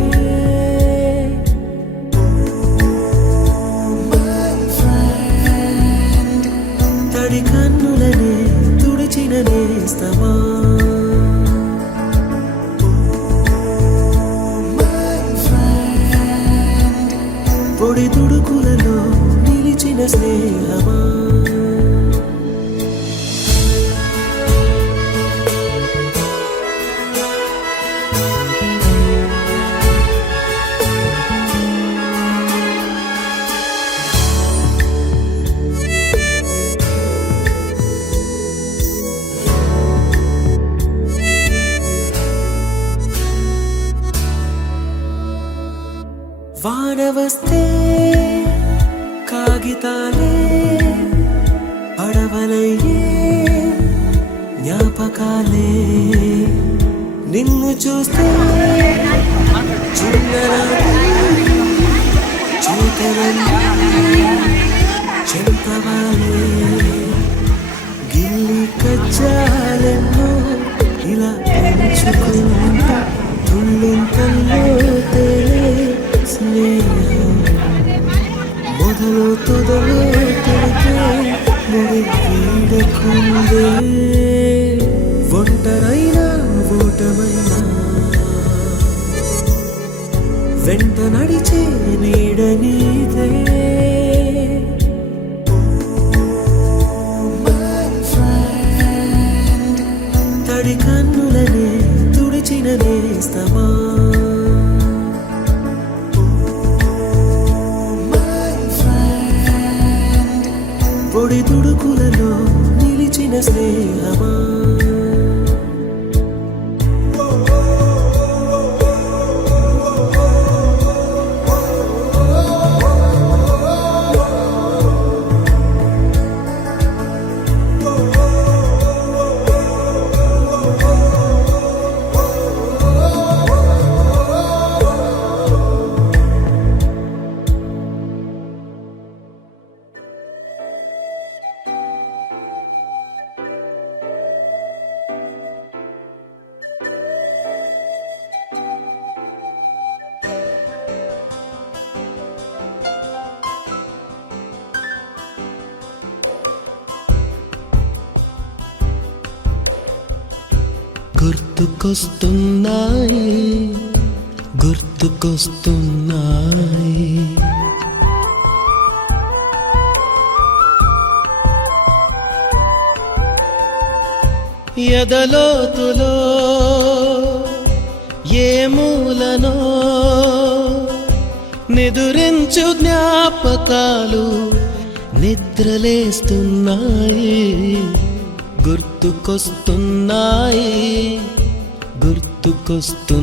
తడి కన్నులనే తుడిచిన నేస్తమా పొడి తుడుకులలో నిలిచిన స్నేహమా వాన వస్తే కాగితాలే పడవలయ్యే జ్ఞాపకాలే నిన్ను చూస్తే చిన్ననాటి చేతలన్నీ చెంతవాలే గిల్లి కజ్జాలెన్నో ఇలా పెంచుకుంటా తుళ్ళింతల్లో తేలే స్నేహం మొదలు తొదలు తెలిపే ముడి వీడకుందే ఒంటరైనా ఓటమైనా వెంట నడిచే నీడ నీదే తడి కన్నులనే తుడిచిన నేస్తమా పొడి తుడుకులలో నిలిచిన స్నేహమా గుర్తుకొస్తున్నాయి గుర్తుకొస్తున్నాయి ఎదలోతులో ఏ మూలనో నిదురించు జ్ఞాపకాలు నిద్రలేస్తున్నాయి గుర్తుకొస్తున్నాయి గుర్తుకొస్తున్నాయి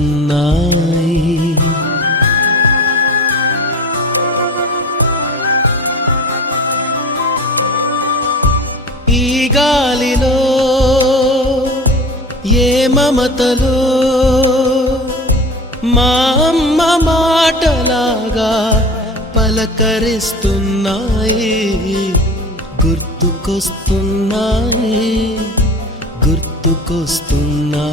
ఈ గాలిలో ఏ మమతలో మా అమ్మ మాటలాగా పలకరిస్తున్నాయి గుర్తుకొస్తున్నాయి గుర్తుకొస్తున్నాయి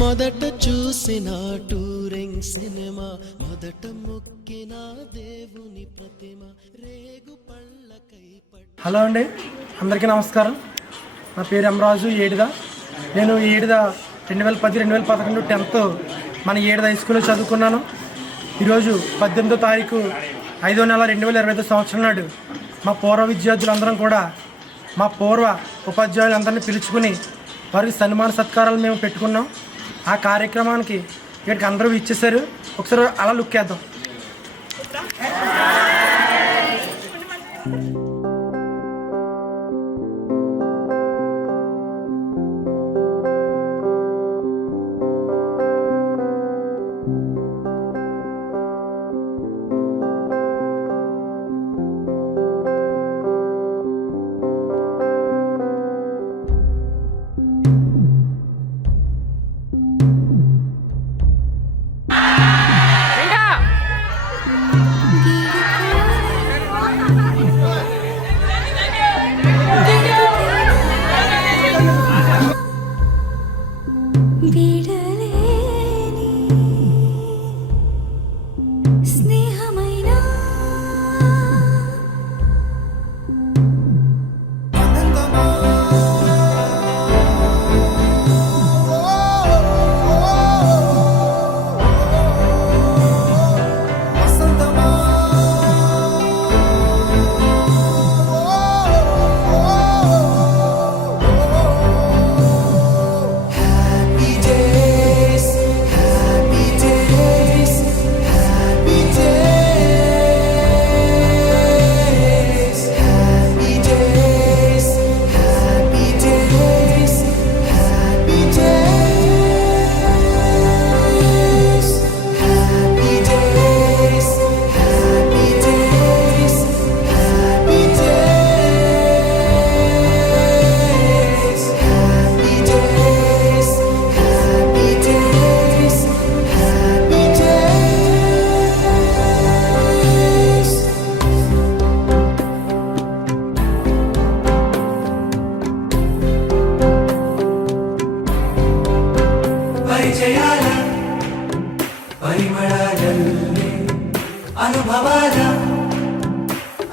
మొదట చూసిన టూరింగ్ సినిమా మొదట మొక్కిన దేవుని ప్రతిమ రేగు పళ్ళకై హలో అండి, అందరికీ నమస్కారం. నా పేరు రాజు ఏడిద. నేను ఏడిద 2010-2011 10th మన ఏడిద హై స్కూల్లో చదువుకున్నాను. ఈరోజు 18వ తారీఖు 5వ నెల 2025 సంవత్సరం నాడు మా పూర్వ విద్యార్థులందరం కూడా మా పూర్వ ఉపాధ్యాయులందరినీ పిలుచుకుని వారికి సన్మాన సత్కారాలు మేము పెట్టుకున్నాం. ఆ కార్యక్రమానికి ఇక్కడికి అందరూ ఇచ్చేసారు. ఒకసారి అలా లుక్ వేద్దాం. విడలేని స్నేహమైన పరిచయాల పరిమళాలల్లే అనుభవాల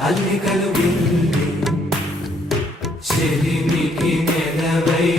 అల్లికలు విల్లి చెలిమికి నెలవై